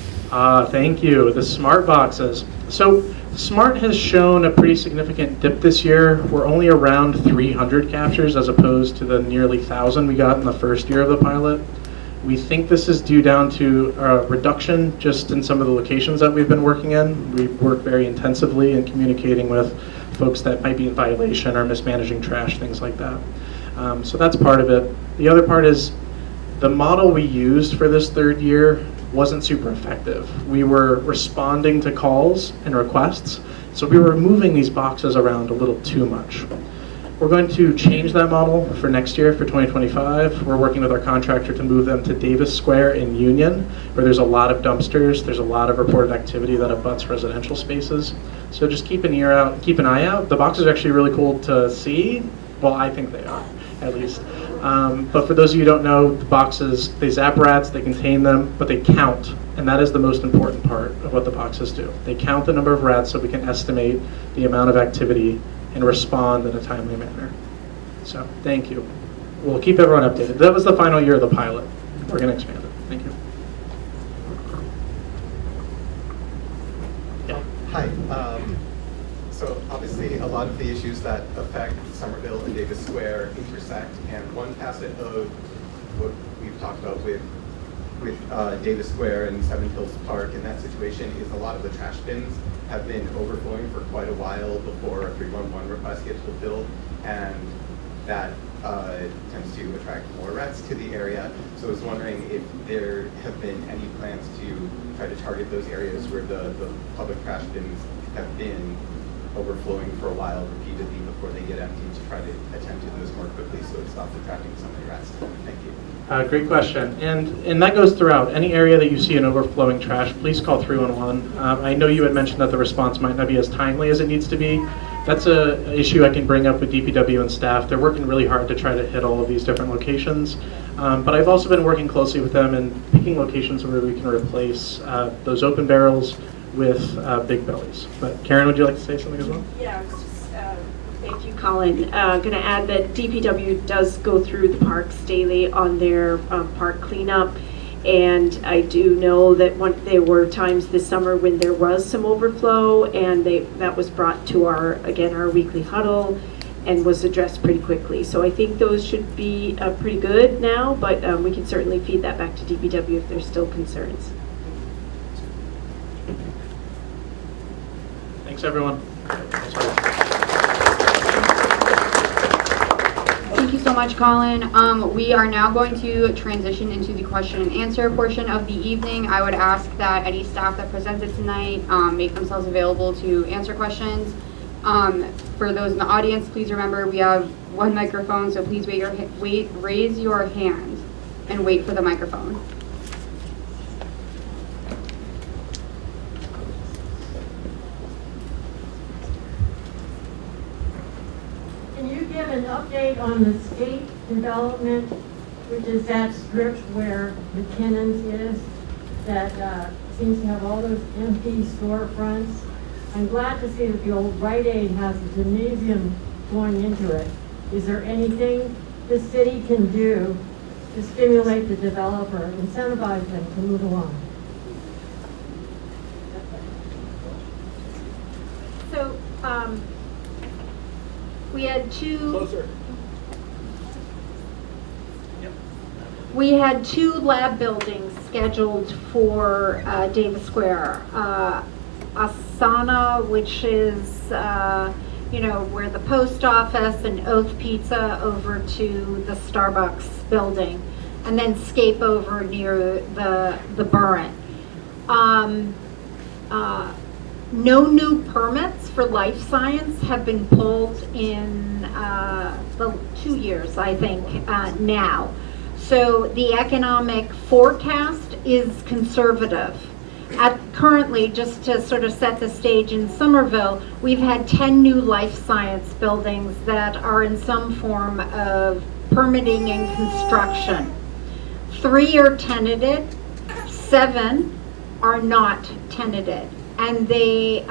Thank you. The smart boxes. So smart has shown a pretty significant dip this year. We're only around 300 captures as opposed to the nearly 1,000 we got in the first year of the pilot. We think this is due down to a reduction just in some of the locations that we've been working in. We work very intensively in communicating with folks that might be in violation or mismanaging trash, things like that. So that's part of it. The other part is the model we used for this third year wasn't super effective. We were responding to calls and requests, so we were moving these boxes around a little too much. We're going to change that model for next year, for 2025. We're working with our contractor to move them to Davis Square in Union, where there's a lot of dumpsters, there's a lot of reported activity that abuts residential spaces. So just keep an eye out. The boxes are actually really cool to see. Well, I think they are, at least. But for those of you who don't know, the boxes, they zap rats, they contain them, but they count. And that is the most important part of what the boxes do. They count the number of rats so we can estimate the amount of activity and respond in a timely manner. So, thank you. We'll keep everyone updated. That was the final year of the pilot. We're going to expand it. Thank you. Yeah. Hi. So obviously a lot of the issues that affect Somerville and Davis Square intersect, and one facet of what we've talked about with Davis Square and Seven Hills Park in that situation is a lot of the trash bins have been overflowing for quite a while before a 311 request gets fulfilled, and that tends to attract more rats to the area. So I was wondering if there have been any plans to try to target those areas where the public trash bins have been overflowing for a while repeatedly before they get emptied, to try to attend to those more quickly so it stops attracting so many rats to them. Thank you. Great question, and that goes throughout. Any area that you see an overflowing trash, please call 311. I know you had mentioned that the response might not be as timely as it needs to be. That's an issue I can bring up with DPW and staff. They're working really hard to try to hit all of these different locations. But I've also been working closely with them and picking locations where we can replace those open barrels with big bellies. But Karen, would you like to say something as well? Yeah, thank you, Colin. Going to add that DPW does go through the parks daily on their park cleanup, and I do know that there were times this summer when there was some overflow, and that was brought to our weekly huddle and was addressed pretty quickly. So I think those should be pretty good now, but we can certainly feed that back to DPW if there's still concerns. Thanks, everyone. Thank you so much, Colin. We are now going to transition into the question and answer portion of the evening. I would ask that any staff that presented tonight make themselves available to answer questions. For those in the audience, please remember we have one microphone, so please raise your hand and wait for the microphone. have an update on the state development, which is that strip where McKinnon's is, that seems to have all those empty storefronts? I'm glad to see that the old Rite Aid has a gymnasium going into it. Is there anything the city can do to stimulate the developer, incentivize them to move along? So, we had two. We had 2 lab buildings scheduled for Davis Square. Asana, which is, where the post office, and Oath Pizza over to the Starbucks building, and then Scape over near the Burren. No new permits for life science have been pulled in the 2 years, I think, now. So the economic forecast is conservative. Currently, just to sort of set the stage, in Somerville, we've had 10 new life science buildings that are in some form of permitting and construction. 3 are tenanted, 7 are not tenanted. And the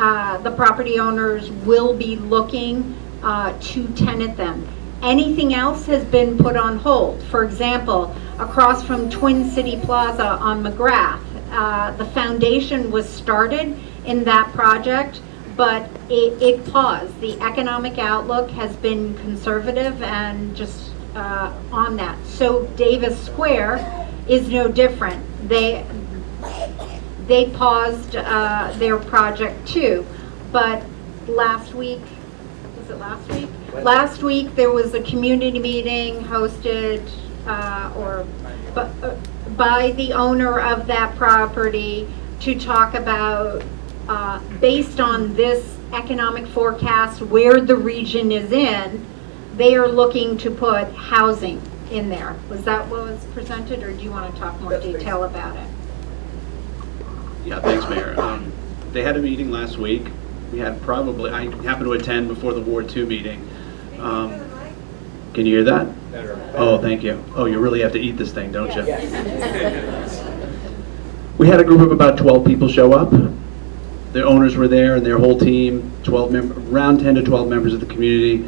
property owners will be looking to tenant them. Anything else has been put on hold. For example, across from Twin City Plaza on McGrath, the foundation was started in that project, but it paused. The economic outlook has been conservative and just on that. So Davis Square is no different. They paused their project too, but last week, was it last week? Last week there was a community meeting hosted by the owner of that property to talk about, based on this economic forecast, where the region is in, they are looking to put housing in there. Was that what was presented, or do you want to talk more detail about it? Yeah, thanks, Mayor. They had a meeting last week. We had I happened to attend before the Ward 2 meeting. Can you hear that? Better. Oh, thank you. Oh, you really have to eat this thing, don't you? Yes. We had a group of about 12 people show up. The owners were there and their whole team, around 10 to 12 members of the community.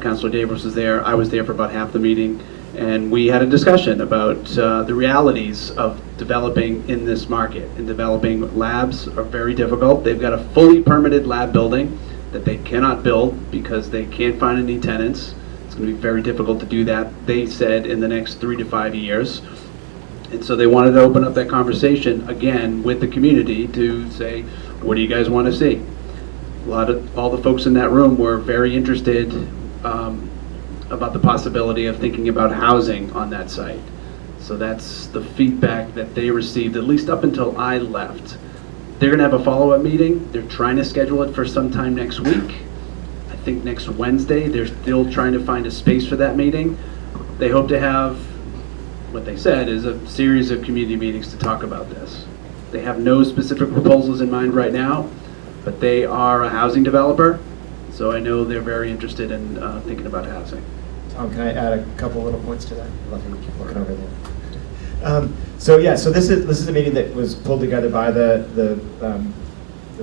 Councilor Davis was there. I was there for about half the meeting. And we had a discussion about the realities of developing in this market. And developing labs are very difficult. They've got a fully permitted lab building that they cannot build because they can't find any tenants. It's going to be very difficult to do that, they said, in the next 3 to 5 years. And so they wanted to open up that conversation again with the community to say, what do you guys want to see? All the folks in that room were very interested about the possibility of thinking about housing on that site. So that's the feedback that they received, at least up until I left. They're going to have a follow-up meeting. They're trying to schedule it for sometime next week. I think next Wednesday. They're still trying to find a space for that meeting. They hope to have, what they said, is a series of community meetings to talk about this. They have no specific proposals in mind right now, but they are a housing developer, so I know they're very interested in thinking about housing. Tom, can I add a couple little points to that? I love you keep looking over there. So this is a meeting that was pulled together by the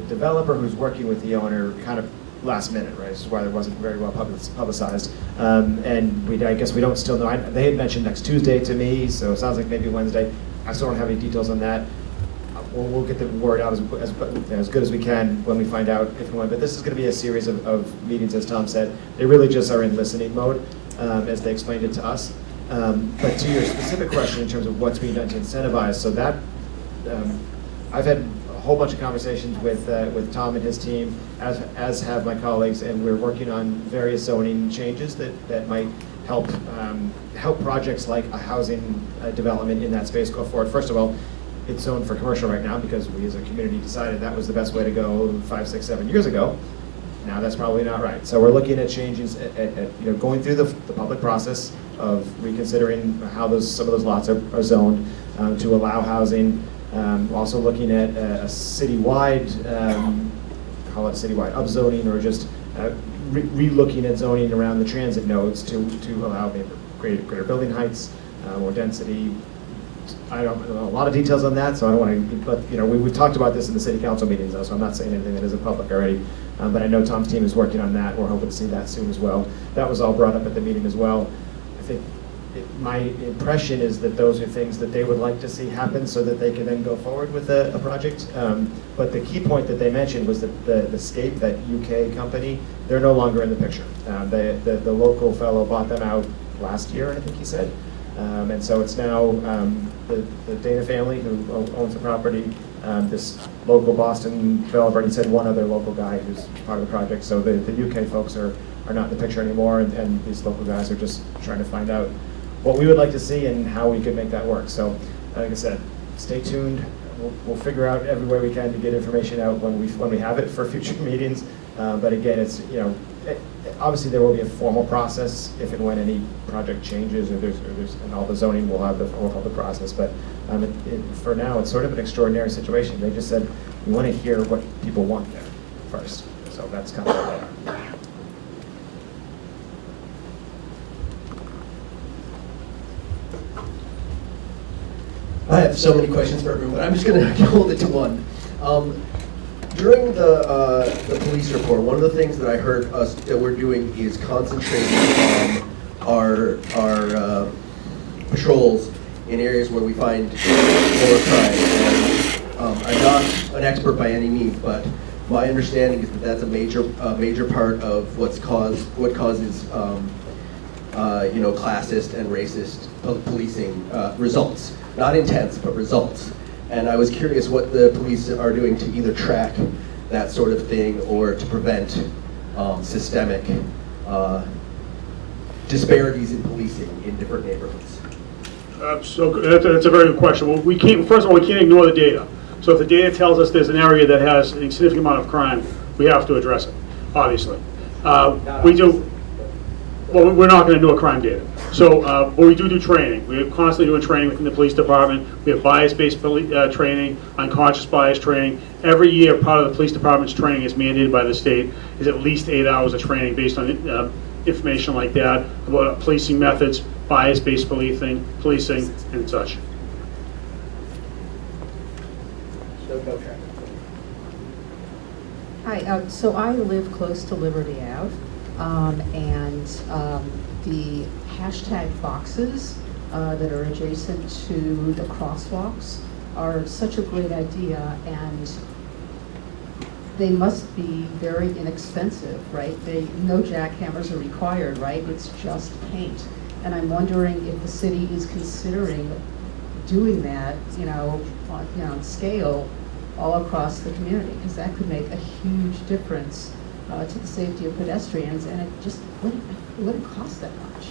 developer who's working with the owner kind of last minute, right? This is why it wasn't very well publicized. And I guess we don't still know. They had mentioned next Tuesday to me, so it sounds like maybe Wednesday. I still don't have any details on that. We'll get the word out as good as we can when we find out if and when. But this is going to be a series of meetings, as Tom said. They really just are in listening mode, as they explained it to us. But to your specific question in terms of what's being done to incentivize, so that I've had a whole bunch of conversations with Tom and his team, as have my colleagues, and we're working on various zoning changes that might help projects like a housing development in that space go forward. First of all, it's zoned for commercial right now because we as a community decided that was the best way to go 5, 6, 7 years ago. Now that's probably not right. So we're looking at changes, at going through the public process of reconsidering how some of those lots are zoned to allow housing. Also looking at a citywide, call it citywide upzoning, or just re-looking at zoning around the transit nodes to allow maybe greater building heights, more density. I don't know a lot of details on that, so I don't want to, but we've talked about this in the city council meetings though, so I'm not saying anything that isn't public already. But I know Tom's team is working on that. We're hoping to see that soon as well. That was all brought up at the meeting as well. I think my impression is that those are things that they would like to see happen so that they can then go forward with a project. But the key point that they mentioned was that the Scape, that UK company, they're no longer in the picture. The local fellow bought them out last year, I think he said. And so it's now the Dana family who owns the property, this local Boston developer, and he said one other local guy who's part of the project. So the UK folks are not in the picture anymore, and these local guys are just trying to find out what we would like to see and how we could make that work. So like I said, stay tuned. We'll figure out every way we can to get information out when we have it for future meetings. But again, it's obviously there will be a formal process if and when any project changes or there's and all the zoning will have the formal public process. But for now, it's sort of an extraordinary situation. They just said we want to hear what people want there first. So that's kind of where they are. I have so many questions for everyone, but I'm just going to hold it to one. During the police report, one of the things that I heard that we're doing is concentrating on our patrols in areas where we find more crime. And, I'm not an expert by any means, but my understanding is that that's a major part of what causes classist and racist policing results. Not intents, but results. And I was curious what the police are doing to either track that sort of thing or to prevent systemic disparities in policing in different neighborhoods. So that's a very good question. Well, first of all, we can't ignore the data. So if the data tells us there's an area that has a significant amount of crime, we have to address it, obviously. Well, we're not going to do a crime data. So, but we do training. We're constantly doing training within the police department. We have bias-based training, unconscious bias training. Every year, part of the police department's training is mandated by the state is at least 8 hours of training based on information like that about policing methods, bias-based policing, and such. Hi, so I live close to Liberty Ave, and the hashtag boxes that are adjacent to the crosswalks are such a great idea, and they must be very inexpensive, right? No jackhammers are required, right? It's just paint. And I'm wondering if the city is considering doing that, on scale all across the community, because that could make a huge difference to the safety of pedestrians, and it just wouldn't cost that much.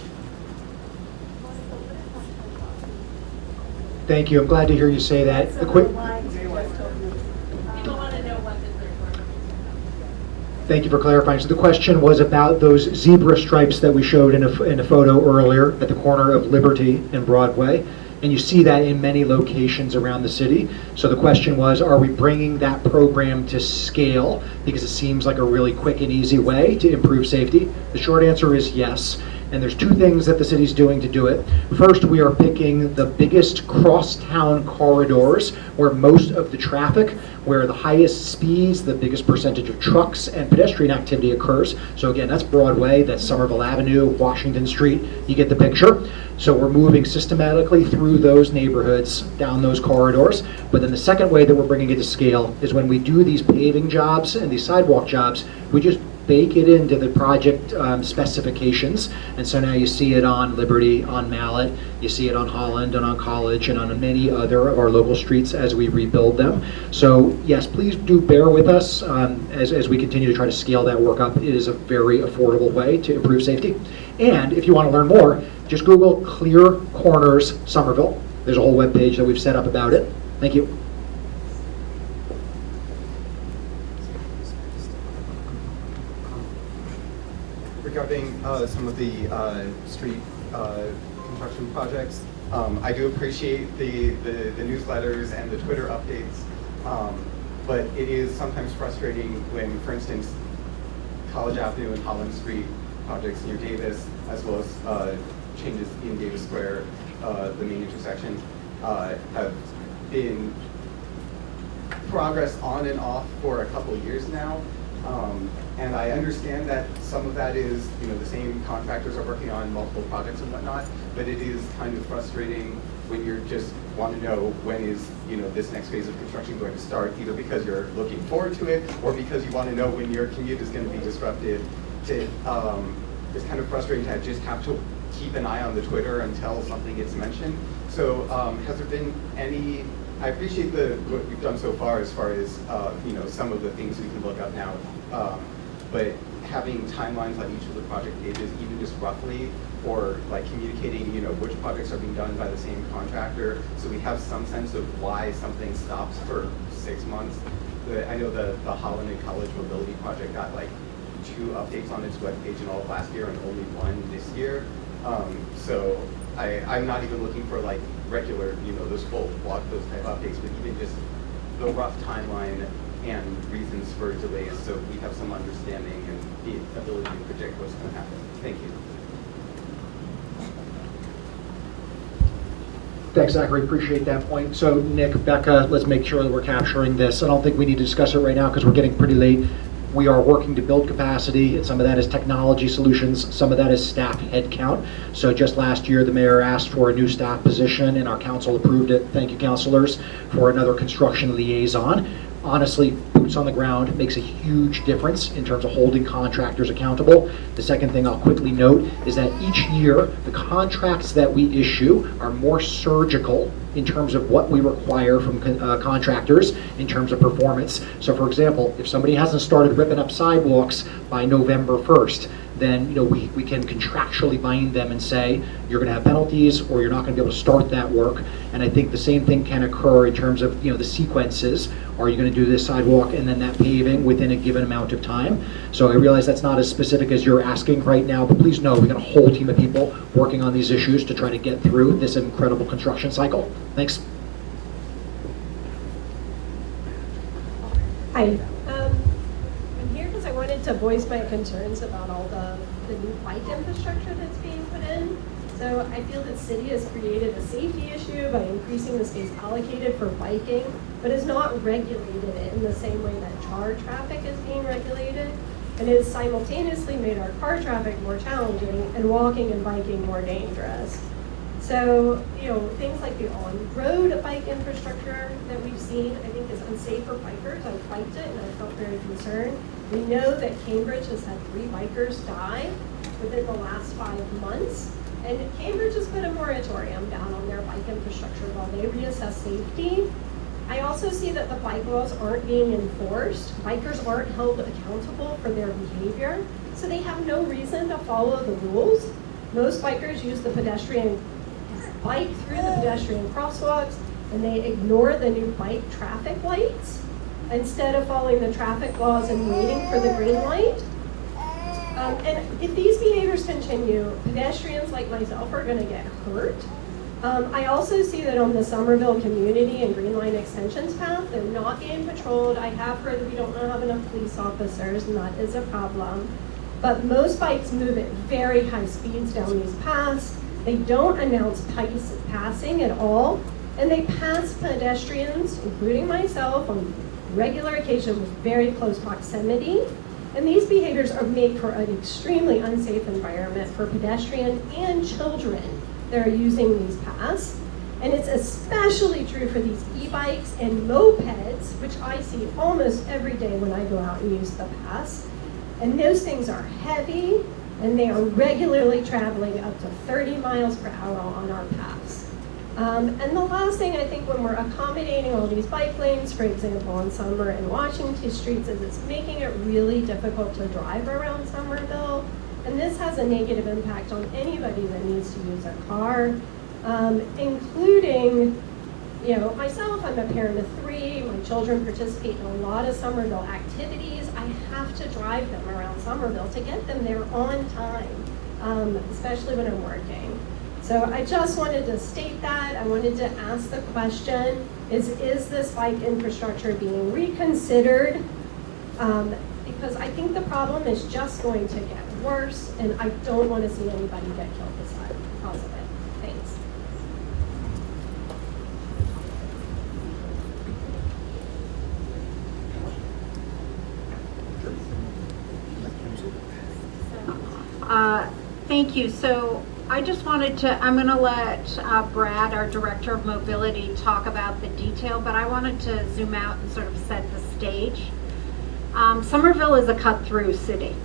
Thank you. I'm glad to hear you say that. Thank you for clarifying. So the question was about those zebra stripes that we showed in a photo earlier at the corner of Liberty and Broadway. And you see that in many locations around the city. So the question was, are we bringing that program to scale because it seems like a really quick and easy way to improve safety? The short answer is yes. And there's two things that the city's doing to do it. First, we are picking the biggest cross-town corridors where most of the traffic, where the highest speeds, the biggest percentage of trucks and pedestrian activity occurs. So again, that's Broadway, that's Somerville Avenue, Washington Street, you get the picture. So we're moving systematically through those neighborhoods, down those corridors. But then the second way that we're bringing it to scale is when we do these paving jobs and these sidewalk jobs, we just bake it into the project specifications. And so now you see it on Liberty, on Mallet, you see it on Holland and on College and on many other of our local streets as we rebuild them. So yes, please do bear with us as we continue to try to scale that work up. It is a very affordable way to improve safety. And if you want to learn more, just Google Clear Corners Somerville. There's a whole webpage that we've set up about it. Thank you. Regarding some of the street construction projects, I do appreciate the newsletters and the Twitter updates, but it is sometimes frustrating when, for instance, College Avenue and Holland Street projects near Davis, as well as changes in Davis Square, the main intersection, have been progress on and off for a couple years now. And I understand that some of that is, the same contractors are working on multiple projects and whatnot, but it is kind of frustrating when you just want to know when is, this next phase of construction going to start, either because you're looking forward to it or because you want to know when your commute is going to be disrupted. It's kind of frustrating to just have to keep an eye on the Twitter until something gets mentioned. So has there been any, I appreciate what we've done so far as some of the things we can look up now, but having timelines on each of the project pages, even just roughly, or like communicating, which projects are being done by the same contractor, so we have some sense of why something stops for 6 months. I know the Holland and College Mobility Project got like 2 updates on its webpage in all of last year and only 1 this year. So I'm not even looking for like regular, those full blog post type updates, but even just the rough timeline and reasons for delays, so we have some understanding and the ability to predict what's going to happen. Thank you. Thanks, Zachary. Appreciate that point. So, Nick, Becca, let's make sure that we're capturing this. I don't think we need to discuss it right now because we're getting pretty late. We are working to build capacity. Some of that is technology solutions. Some of that is staff headcount. So just last year, the mayor asked for a new staff position, and our council approved it. Thank you, councilors, for another construction liaison. Honestly, boots on the ground makes a huge difference in terms of holding contractors accountable. The second thing I'll quickly note is that each year, the contracts that we issue are more surgical in terms of what we require from contractors in terms of performance. So for example, if somebody hasn't started ripping up sidewalks by November 1st, then we can contractually bind them and say, you're going to have penalties or you're not going to be able to start that work. And I think the same thing can occur in terms of the sequences. Are you going to do this sidewalk and then that paving within a given amount of time? So I realize that's not as specific as you're asking right now, but please know we got a whole team of people working on these issues to try to get through this incredible construction cycle. Thanks. Hi. I'm here because I wanted to voice my concerns about all the new bike infrastructure that's being put in. So I feel that city has created a safety issue by increasing the space allocated for biking, but is not regulated it in the same way that car traffic is being regulated. And it has simultaneously made our car traffic more challenging and walking and biking more dangerous. So, things like the on-road bike infrastructure that we've seen, I think is unsafe for bikers. I've biked it and I felt very concerned. We know that Cambridge has had 3 bikers die within the last 5 months. And Cambridge has put a moratorium down on their bike infrastructure while they reassess safety. I also see that the bike laws aren't being enforced. Bikers aren't held accountable for their behavior, so they have no reason to follow the rules. Most bikers use the pedestrian bike through the pedestrian crosswalks, and they ignore the new bike traffic lights instead of following the traffic laws and waiting for the green light. And if these behaviors continue, pedestrians like myself are going to get hurt. I also see that on the Somerville Community and Green Line Extensions path, they're not being patrolled. I have heard that we don't have enough police officers, and that is a problem. But most bikes move at very high speeds down these paths. They don't announce passing at all, and they pass pedestrians, including myself, on regular occasion with very close proximity. And these behaviors are made for an extremely unsafe environment for pedestrians and children that are using these paths. And it's especially true for these e-bikes and mopeds, which I see almost every day when I go out and use the paths. And those things are heavy, and they are regularly traveling up to 30 miles per hour on our paths. And the last thing, I think, when we're accommodating all these bike lanes, for example, on Summer and Washington streets, is it's making it really difficult to drive around Somerville. And this has a negative impact on anybody that needs to use a car, including, myself. I'm a parent of 3. My children participate in a lot of Somerville activities. I have to drive them around Somerville to get them there on time, especially when I'm working. So I just wanted to state that. I wanted to ask the question, is this bike infrastructure being reconsidered? because I think the problem is just going to get worse, and I don't want to see anybody get killed because of it. Thanks. Thank you. So I just wanted to, I'm going to let Brad, our Director of Mobility, talk about the detail, but I wanted to zoom out and sort of set the stage. Somerville is a cut-through city.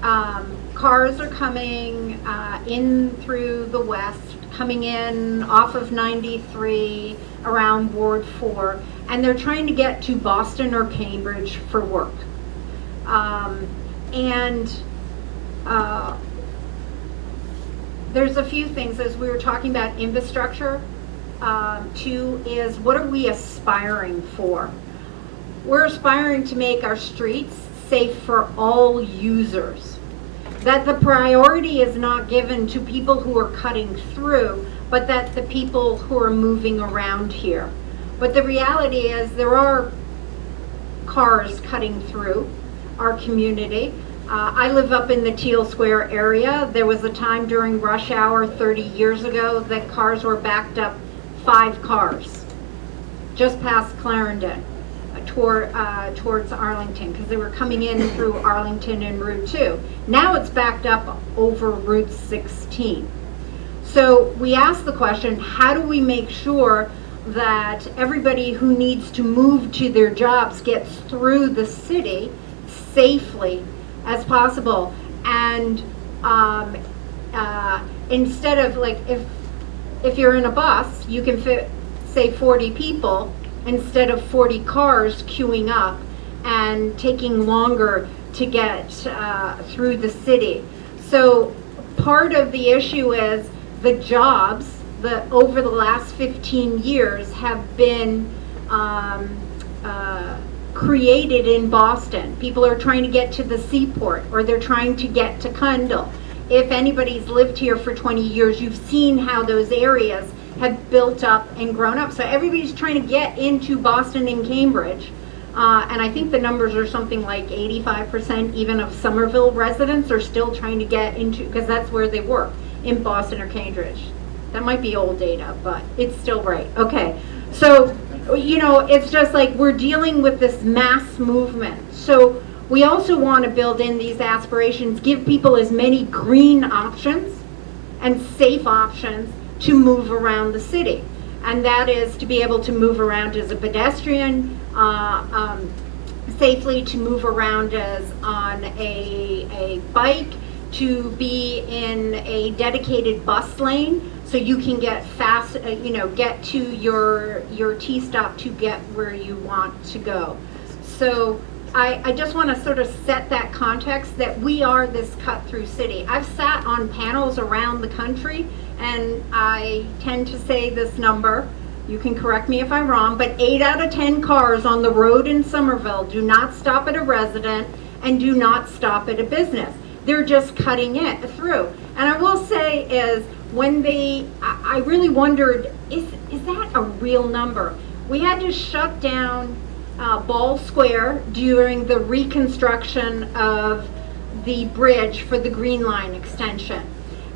Cars are coming in through the west, coming in off of 93 around Ward 4, and they're trying to get to Boston or Cambridge for work. There's a few things as we were talking about infrastructure. Two is, what are we aspiring for? We're aspiring to make our streets safe for all users. That the priority is not given to people who are cutting through, but that the people who are moving around here. But the reality is there are cars cutting through our community. I live up in the Teal Square area. There was a time during rush hour 30 years ago that cars were backed up 5 cars just past Clarendon towards Arlington because they were coming in through Arlington and Route 2. Now it's backed up over Route 16. So we asked the question, how do we make sure that everybody who needs to move to their jobs gets through the city safely as possible? And instead of like, if you're in a bus, you can fit, say, 40 people instead of 40 cars queuing up and taking longer to get through the city. So part of the issue is the jobs that over the last 15 years have been created in Boston. People are trying to get to the seaport, or they're trying to get to Cundall. If anybody's lived here for 20 years, you've seen how those areas have built up and grown up. So everybody's trying to get into Boston and Cambridge. And I think the numbers are something like 85% even of Somerville residents are still trying to get into, because that's where they work, in Boston or Cambridge. That might be old data, but it's still right. Okay, so, you know, it's just like we're dealing with this mass movement. So we also want to build in these aspirations, give people as many green options and safe options to move around the city. And that is to be able to move around as a pedestrian, safely, to move around as on a bike, to be in a dedicated bus lane so you can get fast, get to your T-stop to get where you want to go. So I just want to sort of set that context that we are this cut-through city. I've sat on panels around the country, and I tend to say this number, you can correct me if I'm wrong, but 8 out of 10 cars on the road in Somerville do not stop at a resident and do not stop at a business. They're just cutting it through. And I will say is, when I really wondered, is that a real number? We had to shut down Ball Square during the reconstruction of the bridge for the Green Line extension.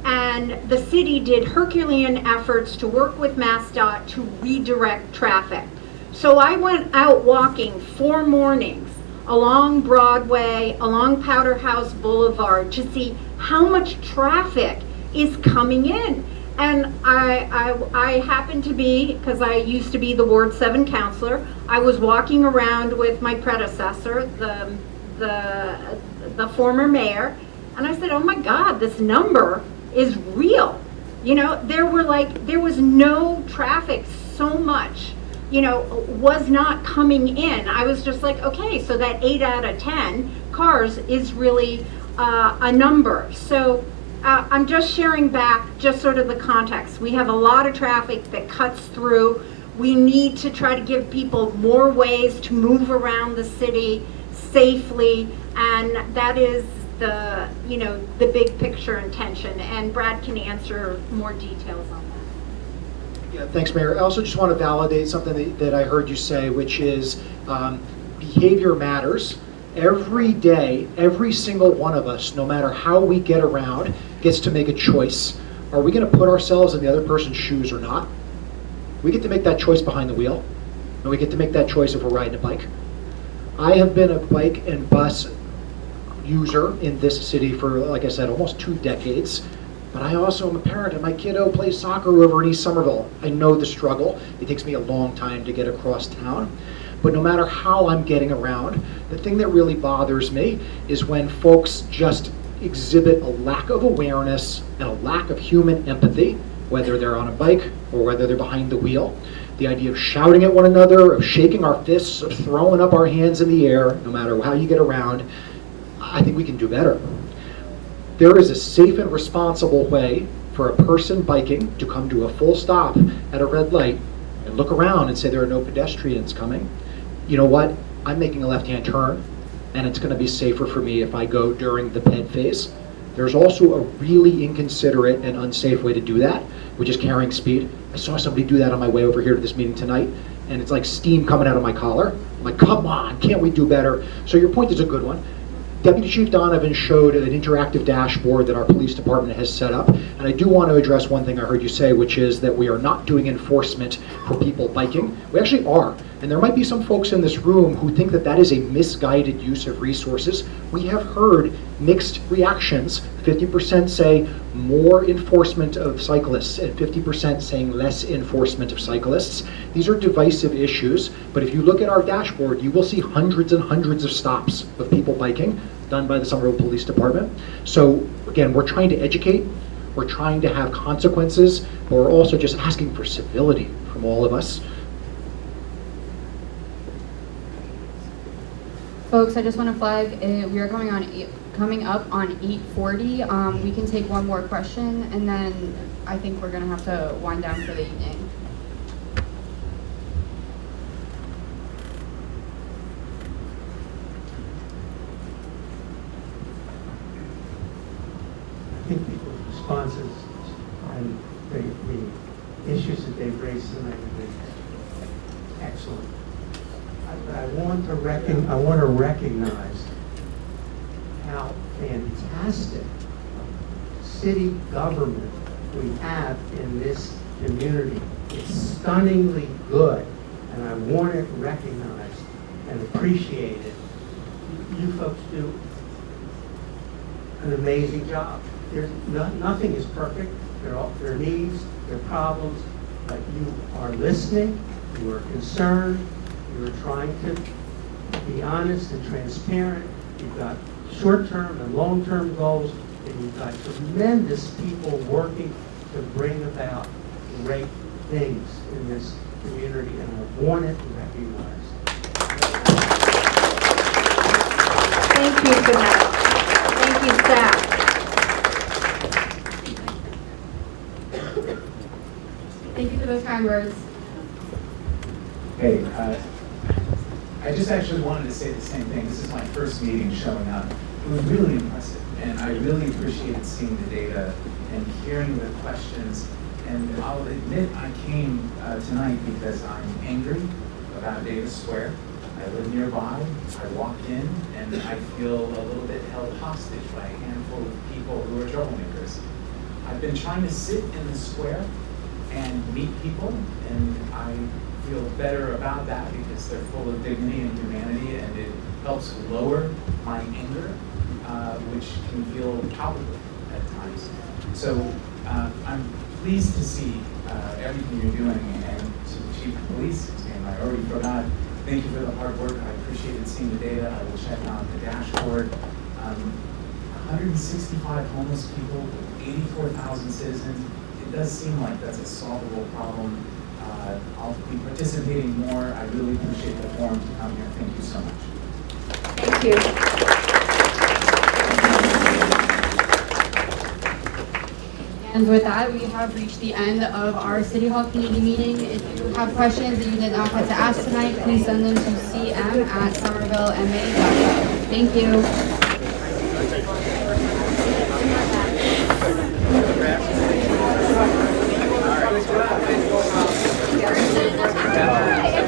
And the city did Herculean efforts to work with MassDOT to redirect traffic. So I went out walking 4 mornings along Broadway, along Powder House Boulevard to see how much traffic is coming in. And I happened to be, because I used to be the Ward 7 counselor, I was walking around with my predecessor, the former mayor, and I said, oh my God, this number is real. You know, there was no traffic so much, was not coming in. I was just like, okay, so that 8 out of 10 cars is really a number. So I'm just sharing back just sort of the context. We have a lot of traffic that cuts through. We need to try to give people more ways to move around the city safely, and that is the big picture intention. And Brad can answer more details on that. Yeah, thanks, Mayor. I also just want to validate something that I heard you say, which is behavior matters. Every day, every single one of us, no matter how we get around, gets to make a choice. Are we going to put ourselves in the other person's shoes or not? We get to make that choice behind the wheel, and we get to make that choice if we're riding a bike. I have been a bike and bus user in this city for, like I said, almost 2 decades. But I also am a parent, and my kiddo plays soccer over in East Somerville. I know the struggle. It takes me a long time to get across town. But no matter how I'm getting around, the thing that really bothers me is when folks just exhibit a lack of awareness and a lack of human empathy, whether they're on a bike or whether they're behind the wheel. The idea of shouting at one another, of shaking our fists, of throwing up our hands in the air, no matter how you get around, I think we can do better. There is a safe and responsible way for a person biking to come to a full stop at a red light and look around and say there are no pedestrians coming. You know what? I'm making a left-hand turn, and it's going to be safer for me if I go during the ped phase. There's also a really inconsiderate and unsafe way to do that, which is carrying speed. I saw somebody do that on my way over here to this meeting tonight, and it's like steam coming out of my collar. I'm like, come on, can't we do better? So your point is a good one. Deputy Chief Donovan showed an interactive dashboard that our police department has set up, and I do want to address one thing I heard you say, which is that we are not doing enforcement for people biking. We actually are, and there might be some folks in this room who think that that is a misguided use of resources. We have heard mixed reactions. 50% say more enforcement of cyclists, and 50% saying less enforcement of cyclists. These are divisive issues, but if you look at our dashboard, you will see hundreds and hundreds of stops of people biking done by the Somerville Police Department. So again, we're trying to educate, we're trying to have consequences, but we're also just asking for civility from all of us. Folks, I just want to flag, we are coming up on 8:40. We can take one more question, and then I think we're going to have to wind down for the evening. I think people's responses and the issues that they've raised tonight have been excellent. But I want to recognize how fantastic city government we have in this community. It's stunningly good, and I want it recognized and appreciated. You folks do an amazing job. Nothing is perfect. There are needs, there are problems, but you are listening, you are concerned, you are trying to be honest and transparent. You've got short-term and long-term goals, and you've got tremendous people working to bring about great things in this community, and I want it recognized. Thank you for that. Thank you, staff. Thank you for those kind words. Hey, I just actually wanted to say the same thing. This is my first meeting showing up. It was really impressive, and I really appreciated seeing the data and hearing the questions. And I'll admit I came tonight because I'm angry about Davis Square. I live nearby. I walked in, and I feel a little bit held hostage by a handful of people who are troublemakers. I've been trying to sit in the square and meet people, and I feel better about that because they're full of dignity and humanity, and it helps lower my anger, which can feel palpable at times. So I'm pleased to see everything you're doing, and to the Chief of Police, and I already forgot, thank you for the hard work. I appreciated seeing the data. I will check out the dashboard. 165 homeless people, 84,000 citizens. It does seem like that's a solvable problem. I'll be participating more. I really appreciate the forum to come here. Thank you so much. Thank you. And with that, we have reached the end of our City Hall community meeting. If you have questions that you did not get to ask tonight, please send them to cm@somervillema.gov. Thank you.